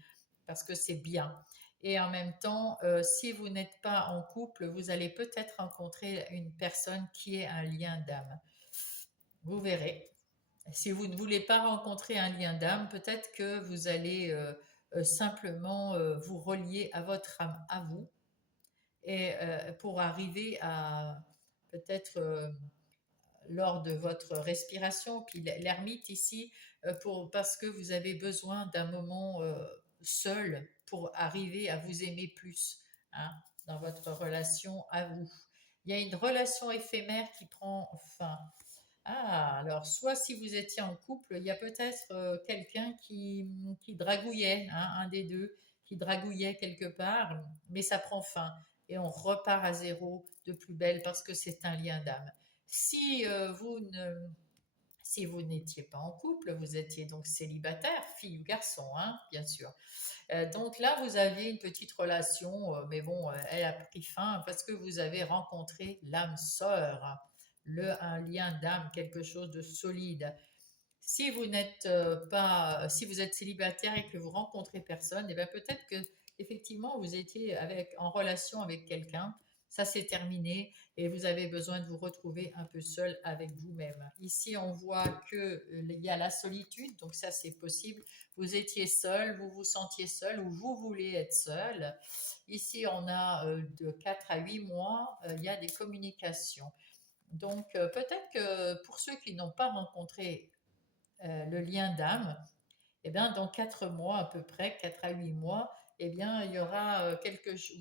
parce que c'est bien. Et en même temps, si vous n'êtes pas en couple, vous allez peut-être rencontrer une personne qui est un lien d'âme. Vous verrez. Si vous ne voulez pas rencontrer un lien d'âme, peut-être que vous allez simplement vous relier à votre âme, à vous, et pour arriver à peut-être lors de votre respiration, puis l'ermite ici, parce que vous avez besoin d'un moment seul pour arriver à vous aimer plus hein, dans votre relation à vous. Il y a une relation éphémère qui prend fin. Ah, alors, soit si vous étiez en couple, il y a peut-être quelqu'un qui dragouillait, hein, un des deux, qui dragouillait quelque part, mais ça prend fin et on repart à zéro de plus belle parce que c'est un lien d'âme. Si si vous n'étiez pas en couple, vous étiez donc célibataire, fille ou garçon, hein, bien sûr. Donc là, vous aviez une petite relation, mais bon, elle a pris fin parce que vous avez rencontré l'âme sœur, un lien d'âme, quelque chose de solide. Si vous n'êtes pas, si vous êtes célibataire et que vous rencontrez personne, et bien peut-être que effectivement vous étiez en relation avec quelqu'un, ça s'est terminé et vous avez besoin de vous retrouver un peu seul avec vous-même. Ici, on voit que il y a la solitude, donc ça c'est possible. Vous étiez seul, vous vous sentiez seul ou vous voulez être seul. Ici, on a de 4 à 8 mois, il y a des communications. Donc peut-être que pour ceux qui n'ont pas rencontré le lien d'âme, eh bien, dans 4 mois à peu près, 4 à 8 mois, eh bien, il y aura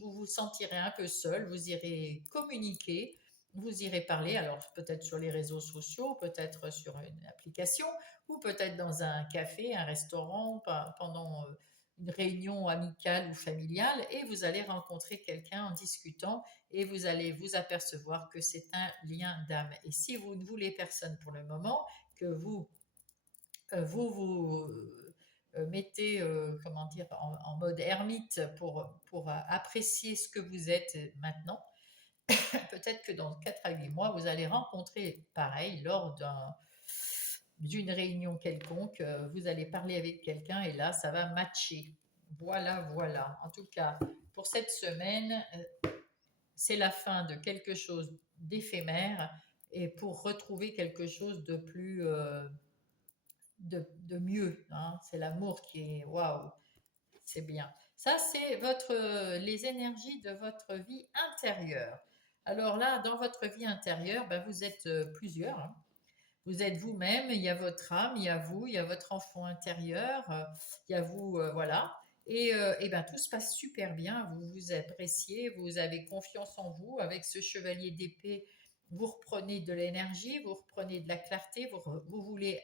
vous vous sentirez un peu seul, vous irez communiquer, vous irez parler, alors peut-être sur les réseaux sociaux, peut-être sur une application, ou peut-être dans un café, un restaurant, pendant une réunion amicale ou familiale, et vous allez rencontrer quelqu'un en discutant, et vous allez vous apercevoir que c'est un lien d'âme. Et si vous ne voulez personne pour le moment, que vous mettez comment dire, en mode ermite pour apprécier ce que vous êtes maintenant, peut-être que dans 4 à 8 mois, vous allez rencontrer pareil lors d'une réunion quelconque, vous allez parler avec quelqu'un et là, ça va matcher. Voilà, voilà. En tout cas, pour cette semaine, c'est la fin de quelque chose d'éphémère et pour retrouver quelque chose de plus de mieux. Hein. C'est l'amour qui est waouh, c'est bien. Ça, c'est les énergies de votre vie intérieure. Alors là, dans votre vie intérieure, ben, vous êtes plusieurs. Hein. Vous êtes vous-même, il y a votre âme, il y a vous, il y a votre enfant intérieur, il y a vous, voilà. Et ben, tout se passe super bien, vous vous appréciez, vous avez confiance en vous. Avec ce chevalier d'épée, vous reprenez de l'énergie, vous reprenez de la clarté, vous voulez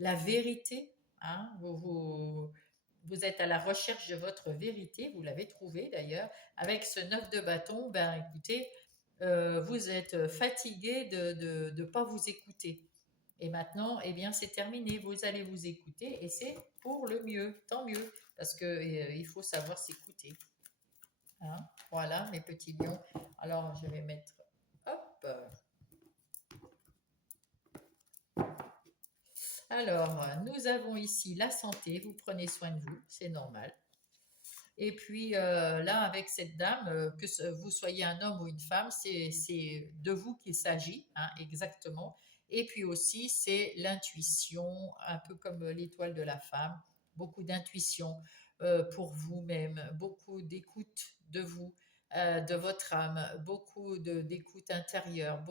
la vérité. Hein, vous êtes à la recherche de votre vérité, vous l'avez trouvée d'ailleurs. Avec ce 9 de bâton, ben écoutez, vous êtes fatigué de ne pas vous écouter. Et maintenant, eh bien, c'est terminé. Vous allez vous écouter et c'est pour le mieux, tant mieux, parce que il faut savoir s'écouter. Hein, voilà, mes petits lions. Alors, je vais mettre, hop. Alors, nous avons ici la santé. Vous prenez soin de vous, c'est normal. Et puis là, avec cette dame, vous soyez un homme ou une femme, c'est de vous qu'il s'agit, hein, exactement. Et puis aussi, c'est l'intuition, un peu comme l'étoile de la femme, beaucoup d'intuition pour vous-même, beaucoup d'écoute de vous, de votre âme, beaucoup d'écoute intérieure,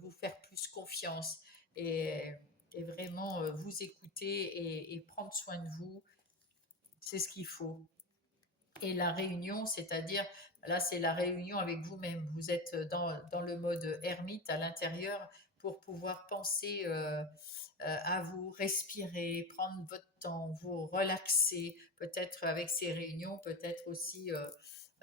vous faire plus confiance et, et vraiment vous écouter et prendre soin de vous, c'est ce qu'il faut. Et la réunion, c'est-à-dire, là, c'est la réunion avec vous-même. Vous êtes dans le mode ermite à l'intérieur pour pouvoir penser à vous, respirer, prendre votre temps, vous relaxer, peut-être avec ces réunions, peut-être aussi,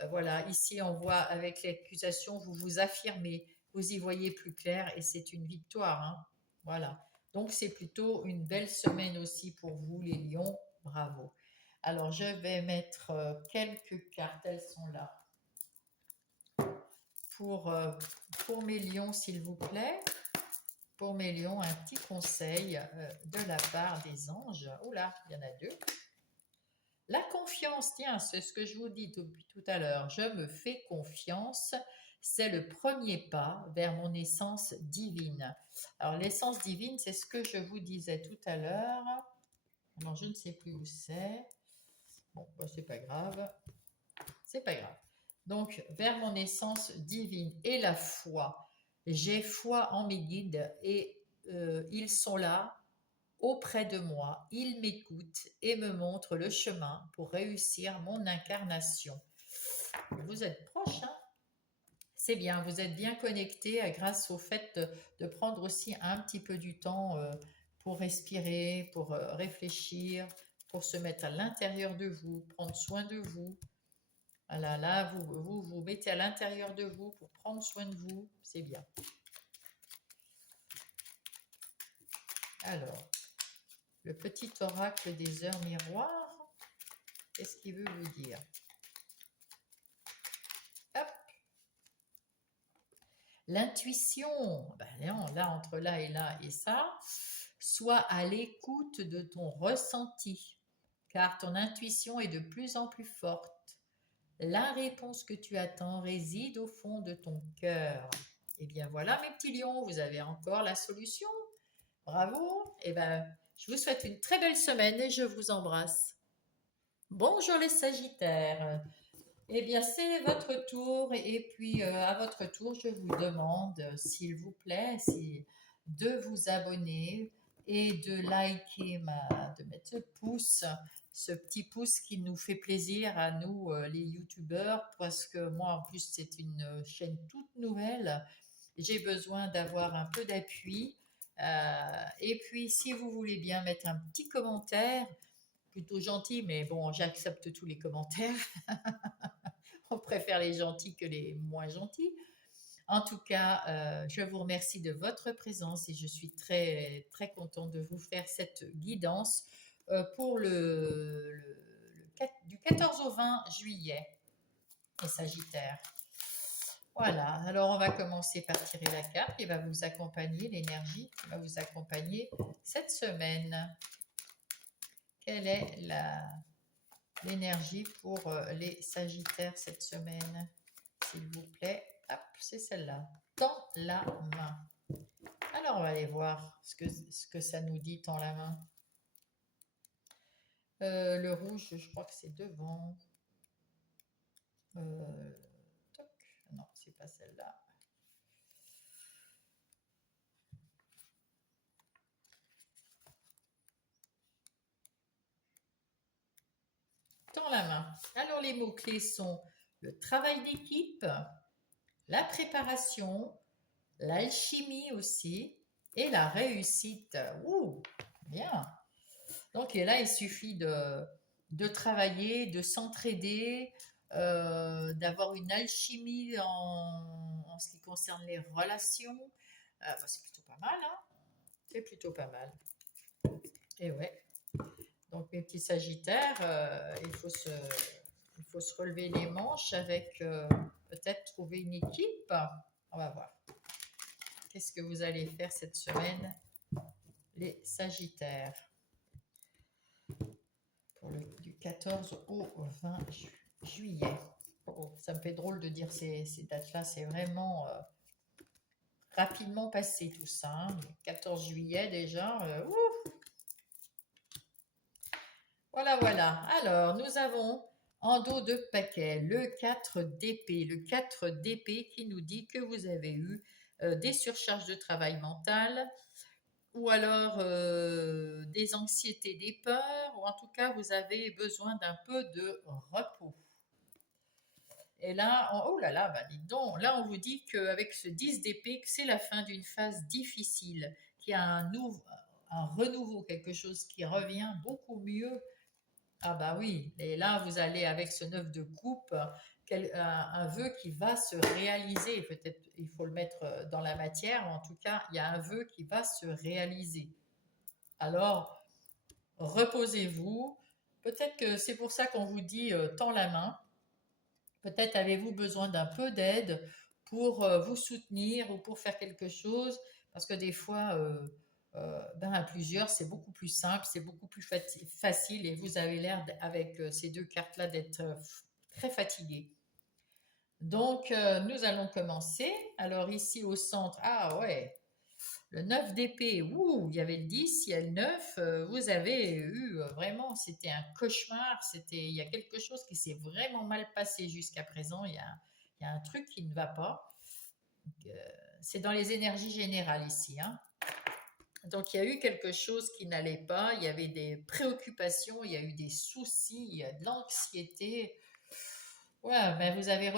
voilà, ici on voit avec l'accusation, vous vous affirmez, vous y voyez plus clair et c'est une victoire, hein. Voilà. Donc c'est plutôt une belle semaine aussi pour vous, les lions. Bravo. Alors, je vais mettre quelques cartes, elles sont là. Pour, euh, pour mes lions, s'il vous plaît. Pour mes lions, un petit conseil de la part des anges. Oh là, il y en a deux. La confiance, tiens, c'est ce que je vous dis tout à l'heure. Je me fais confiance. C'est le premier pas vers mon essence divine. Alors, l'essence divine, c'est ce que je vous disais tout à l'heure. Alors, je ne sais plus où c'est. Bon, bah, c'est pas grave. C'est pas grave. Donc, vers mon essence divine et la foi. J'ai foi en mes guides et ils sont là auprès de moi. Ils m'écoutent et me montrent le chemin pour réussir mon incarnation. Vous êtes proche, hein? C'est bien, vous êtes bien connecté grâce au fait de prendre aussi un petit peu du temps pour respirer, pour réfléchir, pour se mettre à l'intérieur de vous, prendre soin de vous. Voilà, là, vous mettez à l'intérieur de vous pour prendre soin de vous, c'est bien. Alors, le petit oracle des heures miroirs, qu'est-ce qu'il veut vous dire? Hop. L'intuition, ben non, là, entre là et ça, sois à l'écoute de ton ressenti, car ton intuition est de plus en plus forte. La réponse que tu attends réside au fond de ton cœur. Eh bien voilà, mes petits lions, vous avez encore la solution. Bravo. Eh bien, je vous souhaite une très belle semaine et je vous embrasse. Bonjour les Sagittaires. Eh bien, c'est votre tour et puis à votre tour, je vous demande, s'il vous plaît, de vous abonner et de liker, de mettre ce petit pouce qui nous fait plaisir à nous, les youtubeurs, parce que moi, en plus, c'est une chaîne toute nouvelle. J'ai besoin d'avoir un peu d'appui. Et puis, si vous voulez bien mettre un petit commentaire, plutôt gentil, mais bon, j'accepte tous les commentaires. On préfère les gentils que les moins gentils. En tout cas, je vous remercie de votre présence et je suis très, très contente de vous faire cette guidance pour du 14 au 20 juillet, les Sagittaires. Voilà, alors on va commencer par tirer la carte qui va vous accompagner, l'énergie qui va vous accompagner cette semaine. Quelle est l'énergie pour les Sagittaires cette semaine, s'il vous plaît? Hop, c'est celle-là. Tends la main. Alors, on va aller voir ce que ça nous dit, tends la main. Le rouge, je crois que c'est devant. Toc. Non, c'est pas celle-là. Tends la main. Alors, les mots-clés sont le travail d'équipe, la préparation, l'alchimie aussi, et la réussite. Ouh, bien. Donc, et là, il suffit de travailler, de s'entraider, d'avoir une alchimie en ce qui concerne les relations. C'est plutôt pas mal, hein? C'est plutôt pas mal. Et ouais. Donc, mes petits Sagittaires, il faut se relever les manches avec peut-être trouver une équipe. On va voir. Qu'est-ce que vous allez faire cette semaine, les Sagittaires? Du 14 au 20 juillet. Oh, ça me fait drôle de dire ces dates-là, c'est vraiment rapidement passé tout ça. Hein. 14 juillet déjà. Voilà, voilà. Alors, nous avons en dos de paquet le 4 d'épée. Le 4 d'épée qui nous dit que vous avez eu des surcharges de travail mental ou alors des anxiétés, des peurs, ou en tout cas, vous avez besoin d'un peu de repos. Et là, oh là là, bah dites donc, là on vous dit qu'avec ce 10 d'épée, que c'est la fin d'une phase difficile, qu'il y a un renouveau, quelque chose qui revient beaucoup mieux. Ah bah oui, et là vous allez avec ce 9 de coupe, un vœu qui va se réaliser. Peut-être il faut le mettre dans la matière, ou en tout cas il y a un vœu qui va se réaliser. Alors reposez-vous. Peut-être que c'est pour ça qu'on vous dit tends la main. Peut-être avez-vous besoin d'un peu d'aide pour vous soutenir ou pour faire quelque chose, parce que des fois, ben, à plusieurs, c'est beaucoup plus simple, c'est beaucoup plus facile, et vous avez l'air, avec ces deux cartes-là, d'être très fatigué. Donc, nous allons commencer. Alors, ici au centre, ah ouais, le 9 d'épée, ouh, il y avait le 10, il y a le 9. Vous avez eu vraiment, c'était un cauchemar. Il y a quelque chose qui s'est vraiment mal passé jusqu'à présent. Il y a un truc qui ne va pas. Donc, c'est dans les énergies générales ici. Hein. Donc, il y a eu quelque chose qui n'allait pas. Il y avait des préoccupations, il y a eu des soucis, il y a de l'anxiété. Ouais, mais vous allez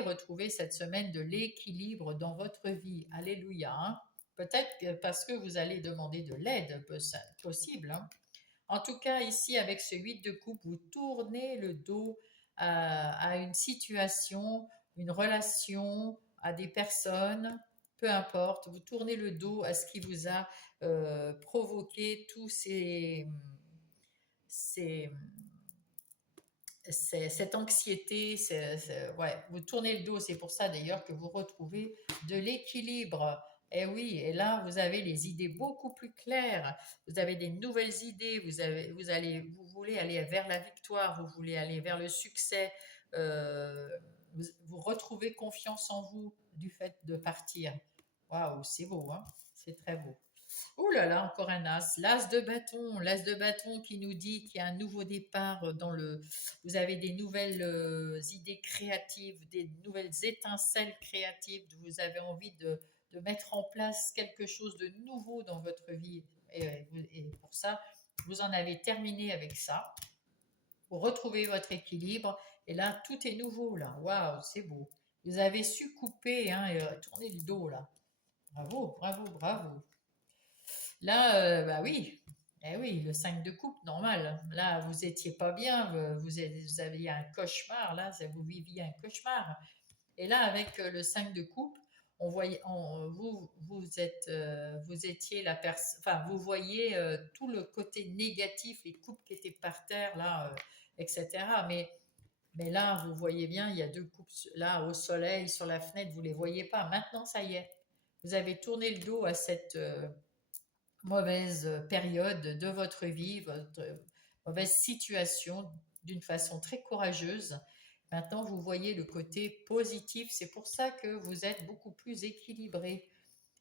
retrouver cette semaine de l'équilibre dans votre vie. Alléluia. Hein. Peut-être parce que vous allez demander de l'aide, possible. Hein. En tout cas, ici, avec ce 8 de coupe, vous tournez le dos à une situation, une relation, à des personnes, peu importe. Vous tournez le dos à ce qui vous a provoqué tous ces, cette anxiété, ouais, vous tournez le dos, c'est pour ça d'ailleurs que vous retrouvez de l'équilibre. Et oui, et là, vous avez les idées beaucoup plus claires, vous avez des nouvelles idées, vous voulez aller vers la victoire, vous voulez aller vers le succès, euh, vous retrouvez confiance en vous du fait de partir. Waouh, c'est beau, hein? C'est très beau. Oh là là, encore un as. L'as de bâton qui nous dit qu'il y a un nouveau départ dans le. Vous avez des nouvelles idées créatives, des nouvelles étincelles créatives. Vous avez envie de mettre en place quelque chose de nouveau dans votre vie. Et pour ça, vous en avez terminé avec ça. Vous retrouvez votre équilibre. Et là, tout est nouveau. Là, waouh, c'est beau. Vous avez su couper hein, et tourner le dos là. Bravo, bravo, bravo. Là, bah oui, eh oui, le 5 de coupe, normal. Là, vous étiez pas bien, vous aviez un cauchemar, là, vous viviez un cauchemar. Et là, avec le 5 de coupe, on voyait, vous étiez la personne, enfin, vous voyez tout le côté négatif, les coupes qui étaient par terre, là, etc. Mais là, vous voyez bien, il y a deux coupes là au soleil, sur la fenêtre, vous les voyez pas. Maintenant, ça y est, vous avez tourné le dos à cette mauvaise période de votre vie, votre mauvaise situation d'une façon très courageuse. Maintenant, vous voyez le côté positif. C'est pour ça que vous êtes beaucoup plus équilibré.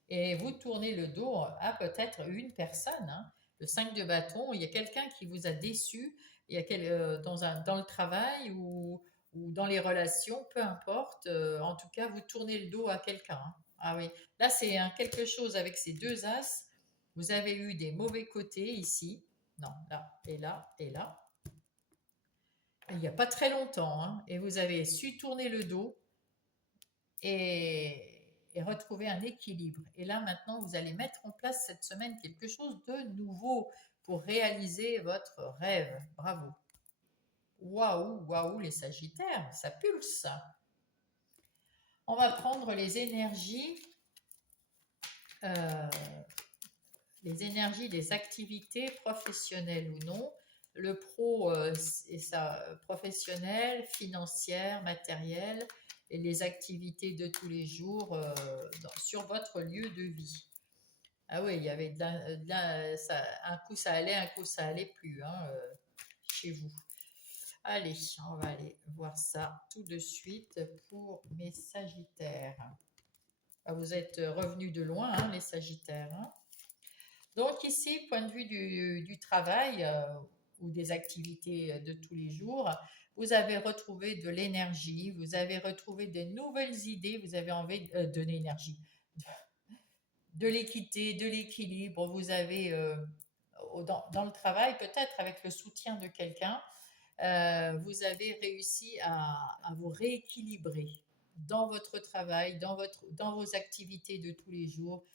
Et vous tournez le dos à peut-être une personne. Hein. Le 5 de bâton, il y a quelqu'un qui vous a déçu il y a dans le travail ou dans les relations, peu importe. En tout cas, vous tournez le dos à quelqu'un. Hein. Ah oui, là, c'est quelque chose avec ces deux as. Vous avez eu des mauvais côtés ici. Non, là, et là, et là. Il n'y a pas très longtemps. Hein, et vous avez su tourner le dos et retrouver un équilibre. Et là, maintenant, vous allez mettre en place cette semaine quelque chose de nouveau pour réaliser votre rêve. Bravo. Waouh, waouh, les Sagittaires, ça pulse. On va prendre euh, les énergies des activités professionnelles ou non. Le pro, c'est ça, professionnel, financière, matérielle, et les activités de tous les jours sur votre lieu de vie. Ah oui, il y avait un coup ça allait, un coup ça allait plus hein, chez vous. Allez, on va aller voir ça tout de suite pour mes Sagittaires. Ah, vous êtes revenus de loin, hein, les Sagittaires, hein. Donc ici, point de vue du travail ou des activités de tous les jours, vous avez retrouvé de l'énergie, vous avez retrouvé des nouvelles idées, vous avez envie de l'énergie, de l'équité, de l'équilibre. Vous avez dans le travail, peut-être avec le soutien de quelqu'un, vous avez réussi à vous rééquilibrer dans votre travail, dans vos activités de tous les jours,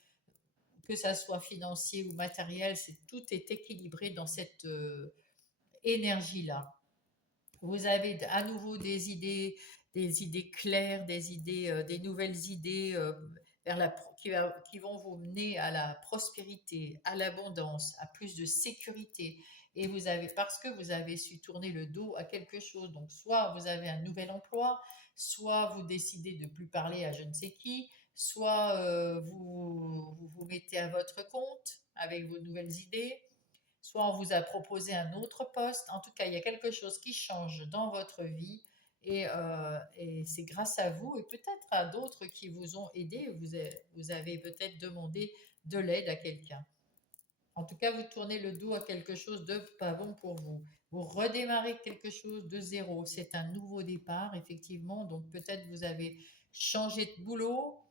que ça soit financier ou matériel, tout est équilibré dans cette énergie-là. Vous avez à nouveau des idées claires, des nouvelles idées qui vont vous mener à la prospérité, à l'abondance, à plus de sécurité. Et parce que vous avez su tourner le dos à quelque chose, donc soit vous avez un nouvel emploi, soit vous décidez de plus parler à je ne sais qui, soit vous mettez à votre compte avec vos nouvelles idées, soit on vous a proposé un autre poste. En tout cas, il y a quelque chose qui change dans votre vie et c'est grâce à vous et peut-être à d'autres qui vous ont aidé. Vous avez peut-être demandé de l'aide à quelqu'un. En tout cas, vous tournez le dos à quelque chose de pas bon pour vous. Vous redémarrez quelque chose de zéro. C'est un nouveau départ, effectivement. Donc peut-être vous avez changé de boulot,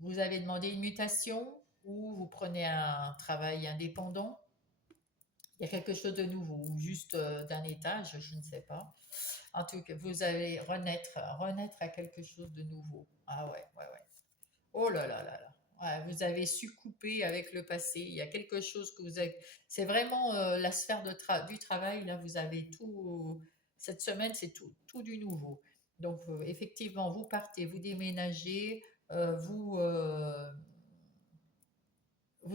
vous avez demandé une mutation ou vous prenez un travail indépendant. Il y a quelque chose de nouveau ou juste d'un étage, je ne sais pas. En tout cas, vous allez renaître à quelque chose de nouveau. Ah ouais, ouais, ouais. Oh là là là là. Ouais, vous avez su couper avec le passé. Il y a quelque chose que vous avez. C'est vraiment la sphère du travail. Là, vous avez tout. Cette semaine, c'est tout du nouveau. Donc, effectivement, vous partez, vous déménagez, vous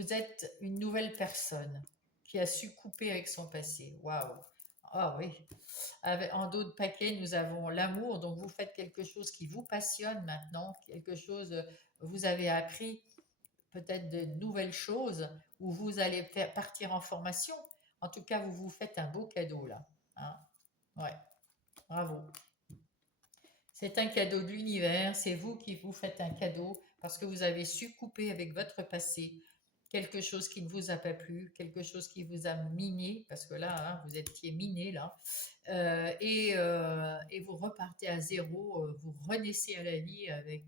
êtes une nouvelle personne qui a su couper avec son passé. Waouh! Ah oui. En dos de paquet, nous avons l'amour. Donc, vous faites quelque chose qui vous passionne maintenant, quelque chose, vous avez appris peut-être de nouvelles choses ou vous allez partir en formation. En tout cas, vous vous faites un beau cadeau là, hein. Ouais, bravo. C'est un cadeau de l'univers, c'est vous qui vous faites un cadeau parce que vous avez su couper avec votre passé quelque chose qui ne vous a pas plu, quelque chose qui vous a miné, parce que là, hein, vous étiez miné là, et vous repartez à zéro, vous renaissez à la vie avec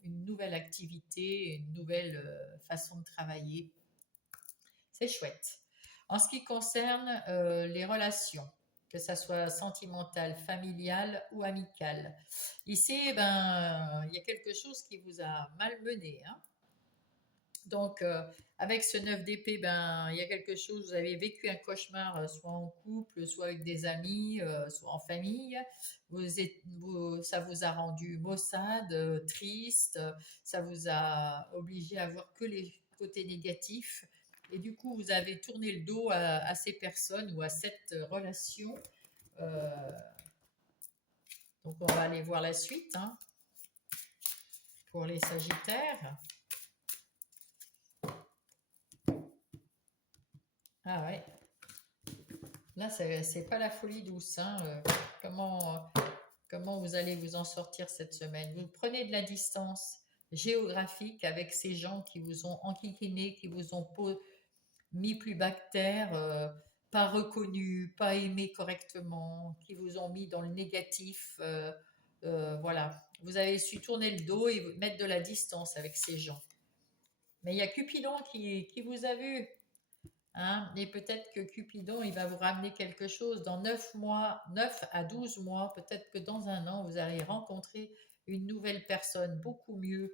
une nouvelle activité, une nouvelle façon de travailler. C'est chouette. En ce qui concerne les relations, que ça soit sentimentale, familiale ou amicale, ici, il y a quelque chose qui vous a malmené, hein. Donc, avec ce 9 d'épée, il y a quelque chose, vous avez vécu un cauchemar, soit en couple, soit avec des amis, soit en famille. Ça vous a rendu maussade, triste, ça vous a obligé à voir que les côtés négatifs. Et du coup, vous avez tourné le dos à ces personnes ou à cette relation. Euh, donc, on va aller voir la suite, hein, pour les Sagittaires. Ah ouais. Là, c'est pas la folie douce, hein. Comment vous allez vous en sortir cette semaine? Vous prenez de la distance géographique avec ces gens qui vous ont enquiquiné, qui vous ont mis plus bas que terre, pas reconnus, pas aimés correctement, qui vous ont mis dans le négatif. Voilà. Vous avez su tourner le dos et mettre de la distance avec ces gens. Mais il y a Cupidon qui vous a vu. Hein, et peut-être que Cupidon, il va vous ramener quelque chose dans 9 mois, 9 à 12 mois, peut-être que dans un an, vous allez rencontrer une nouvelle personne, beaucoup mieux,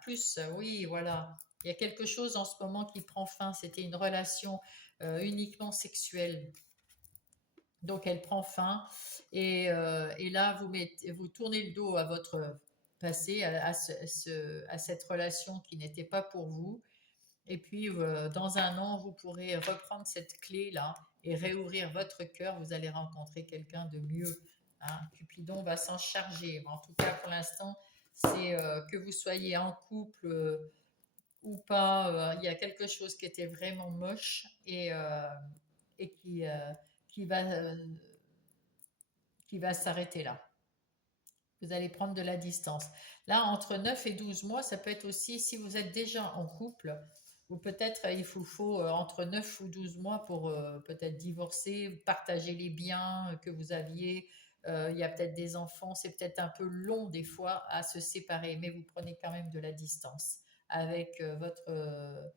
plus, oui, voilà. Il y a quelque chose en ce moment qui prend fin, c'était une relation uniquement sexuelle. Donc elle prend fin et là, vous tournez le dos à votre passé, à cette relation qui n'était pas pour vous et puis, dans un an, vous pourrez reprendre cette clé-là et réouvrir votre cœur. Vous allez rencontrer quelqu'un de mieux, hein. Cupidon va s'en charger. Mais en tout cas, pour l'instant, c'est que vous soyez en couple ou pas, il y a quelque chose qui était vraiment moche et qui va qui va s'arrêter là. Vous allez prendre de la distance. Là, entre 9 et 12 mois, ça peut être aussi, si vous êtes déjà en couple, ou peut-être il vous faut entre 9 ou 12 mois pour peut-être divorcer, partager les biens que vous aviez. Il y a peut-être des enfants, c'est peut-être un peu long des fois à se séparer, mais vous prenez quand même de la distance avec votre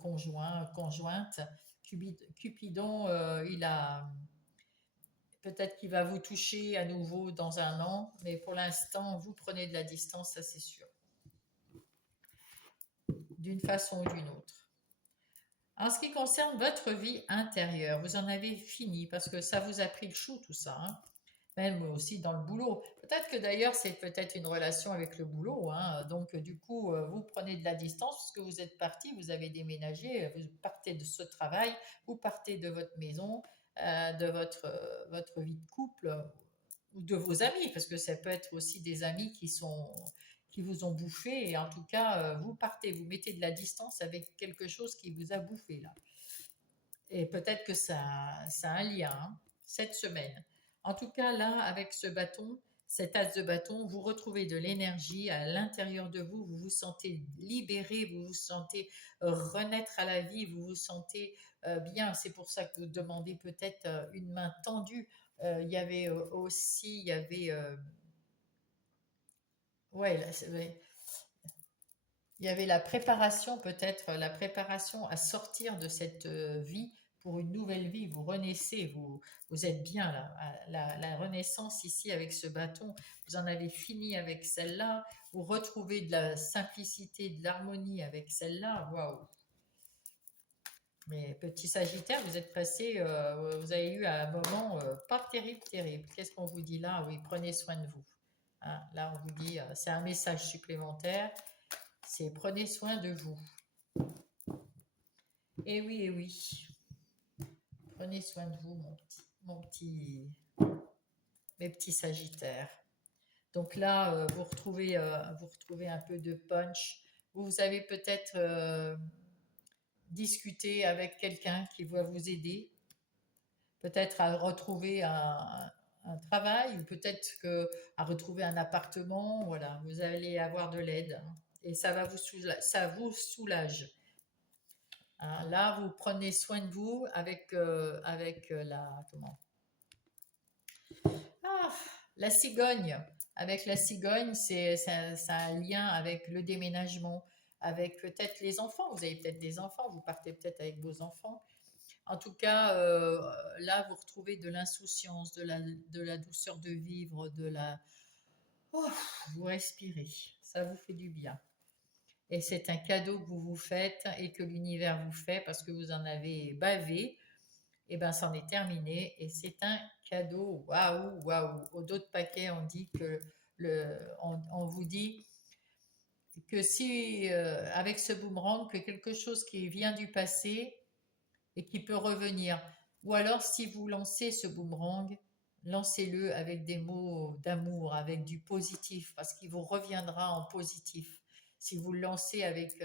conjoint, conjointe. Cupidon, il a peut-être qu'il va vous toucher à nouveau dans un an, mais pour l'instant, vous prenez de la distance, ça c'est sûr, d'une façon ou d'une autre. En ce qui concerne votre vie intérieure, vous en avez fini parce que ça vous a pris le chou tout ça, hein. Même aussi dans le boulot. Peut-être que d'ailleurs c'est peut-être une relation avec le boulot, hein. Donc du coup vous prenez de la distance parce que vous êtes parti, vous avez déménagé, vous partez de ce travail, vous partez de votre maison, de votre vie de couple ou de vos amis, parce que ça peut être aussi des amis qui vous ont bouffé et en tout cas vous partez, vous mettez de la distance avec quelque chose qui vous a bouffé là. Et peut-être que ça a un lien, hein, cette semaine. En tout cas, là, avec ce bâton, cet as de bâton, vous retrouvez de l'énergie à l'intérieur de vous, vous vous sentez libéré, vous vous sentez renaître à la vie, vous vous sentez bien. C'est pour ça que vous demandez peut-être une main tendue. Il y avait aussi, il y avait, ouais, là, ouais, il y avait la préparation, peut-être la préparation à sortir de cette vie pour une nouvelle vie. Vous renaissez, vous êtes bien là. La renaissance ici avec ce bâton, vous en avez fini avec celle-là. Vous retrouvez de la simplicité, de l'harmonie avec celle-là. Waouh! Mais petit Sagittaire, vous êtes passé, vous avez eu un moment pas terrible, terrible. Qu'est-ce qu'on vous dit là? Oui, prenez soin de vous. Hein, là, on vous dit, c'est un message supplémentaire, c'est prenez soin de vous. Eh oui, prenez soin de vous, mes petits Sagittaires. Donc là, vous retrouvez un peu de punch. Vous avez peut-être discuté avec quelqu'un qui va vous aider, peut-être à retrouver un travail, ou peut-être à retrouver un appartement. Voilà, vous allez avoir de l'aide, hein, et ça vous soulage. Hein, là, vous prenez soin de vous avec ah, la cigogne. Avec la cigogne, ça a un lien avec le déménagement, avec peut-être les enfants. Vous avez peut-être des enfants, vous partez peut-être avec vos enfants. En tout cas, là, vous retrouvez de l'insouciance, de la douceur de vivre, Oh, vous respirez. Ça vous fait du bien. Et c'est un cadeau que vous vous faites et que l'univers vous fait parce que vous en avez bavé. Et bien, c'en est terminé. Et c'est un cadeau. Waouh, waouh. Au dos de paquet, on dit que on vous dit que si, avec ce boomerang, que quelque chose qui vient du passé et qui peut revenir. Ou alors, si vous lancez ce boomerang, lancez-le avec des mots d'amour, avec du positif, parce qu'il vous reviendra en positif. Si vous le lancez avec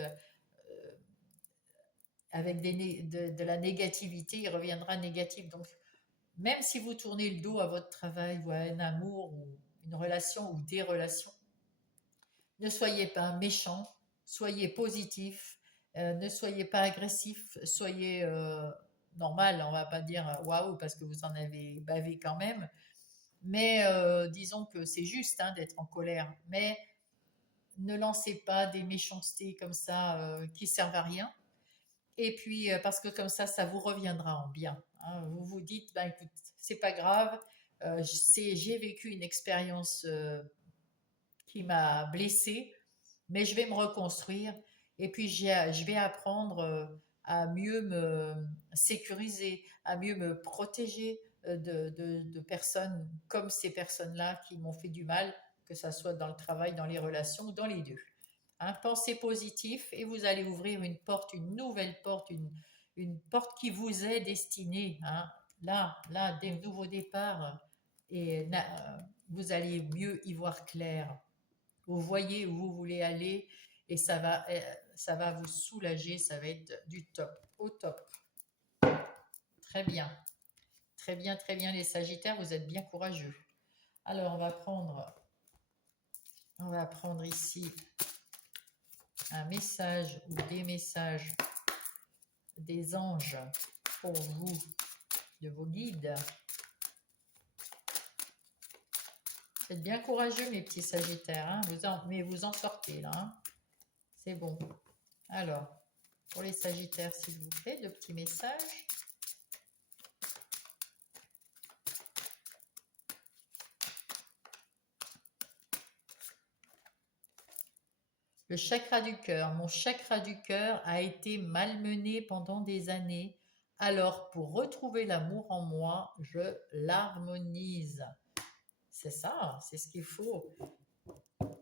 de la négativité, il reviendra négatif. Donc, même si vous tournez le dos à votre travail ou à un amour ou une relation ou des relations, ne soyez pas méchant, soyez positif, ne soyez pas agressif, soyez normal, on va pas dire waouh parce que vous en avez bavé quand même, mais disons que c'est juste, hein, d'être en colère, mais ne lancez pas des méchancetés comme ça qui servent à rien. Et puis, parce que comme ça vous reviendra en bien. Hein. Vous vous dites, ben écoute, c'est pas grave, j'ai vécu une expérience qui m'a blessée, mais je vais me reconstruire et puis je vais apprendre à mieux me sécuriser, à mieux me protéger de personnes comme ces personnes-là qui m'ont fait du mal, que ce soit dans le travail, dans les relations ou dans les deux. Hein, pensez positif et vous allez ouvrir une porte, une nouvelle porte, une porte qui vous est destinée. Hein. Là, des nouveaux départs et vous allez mieux y voir clair. Vous voyez où vous voulez aller et ça va vous soulager, ça va être du top, au top. Très bien. très bien les Sagittaires, vous êtes bien courageux. Alors, on va prendre ici un message ou des messages des anges pour vous, de vos guides. Vous êtes bien courageux, mes petits Sagittaires, hein, mais vous en sortez là. Hein. C'est bon. Alors, pour les Sagittaires, s'il vous plaît, de petits messages. Le chakra du cœur. Mon chakra du cœur a été malmené pendant des années. Alors, pour retrouver l'amour en moi, je l'harmonise. C'est ça, c'est ce qu'il faut.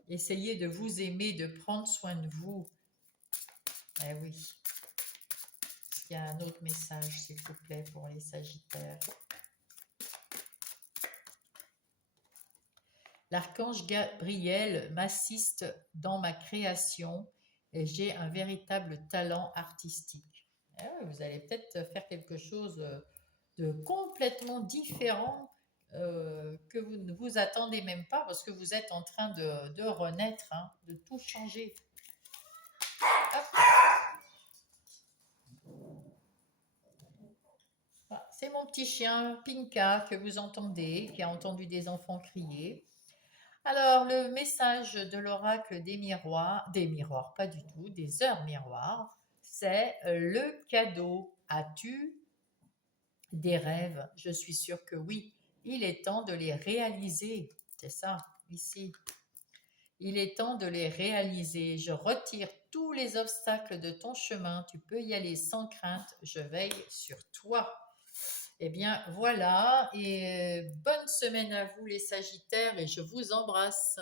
Essayez de vous aimer, de prendre soin de vous. Eh oui. Est-ce qu'il y a un autre message, s'il vous plaît, pour les Sagittaires? L'archange Gabriel m'assiste dans ma création et j'ai un véritable talent artistique. Eh oui, vous allez peut-être faire quelque chose de complètement différent que vous ne vous attendez même pas parce que vous êtes en train de renaître, hein, de tout changer. Ah, c'est mon petit chien Pinka que vous entendez, qui a entendu des enfants crier. Alors, le message de l'oracle des miroirs, pas du tout, des heures miroirs, c'est le cadeau. As-tu des rêves? Je suis sûre que oui. Il est temps de les réaliser. C'est ça, ici. Il est temps de les réaliser. Je retire tous les obstacles de ton chemin. Tu peux y aller sans crainte. Je veille sur toi. Eh bien, voilà. Et bonne semaine à vous, les Sagittaires, et je vous embrasse.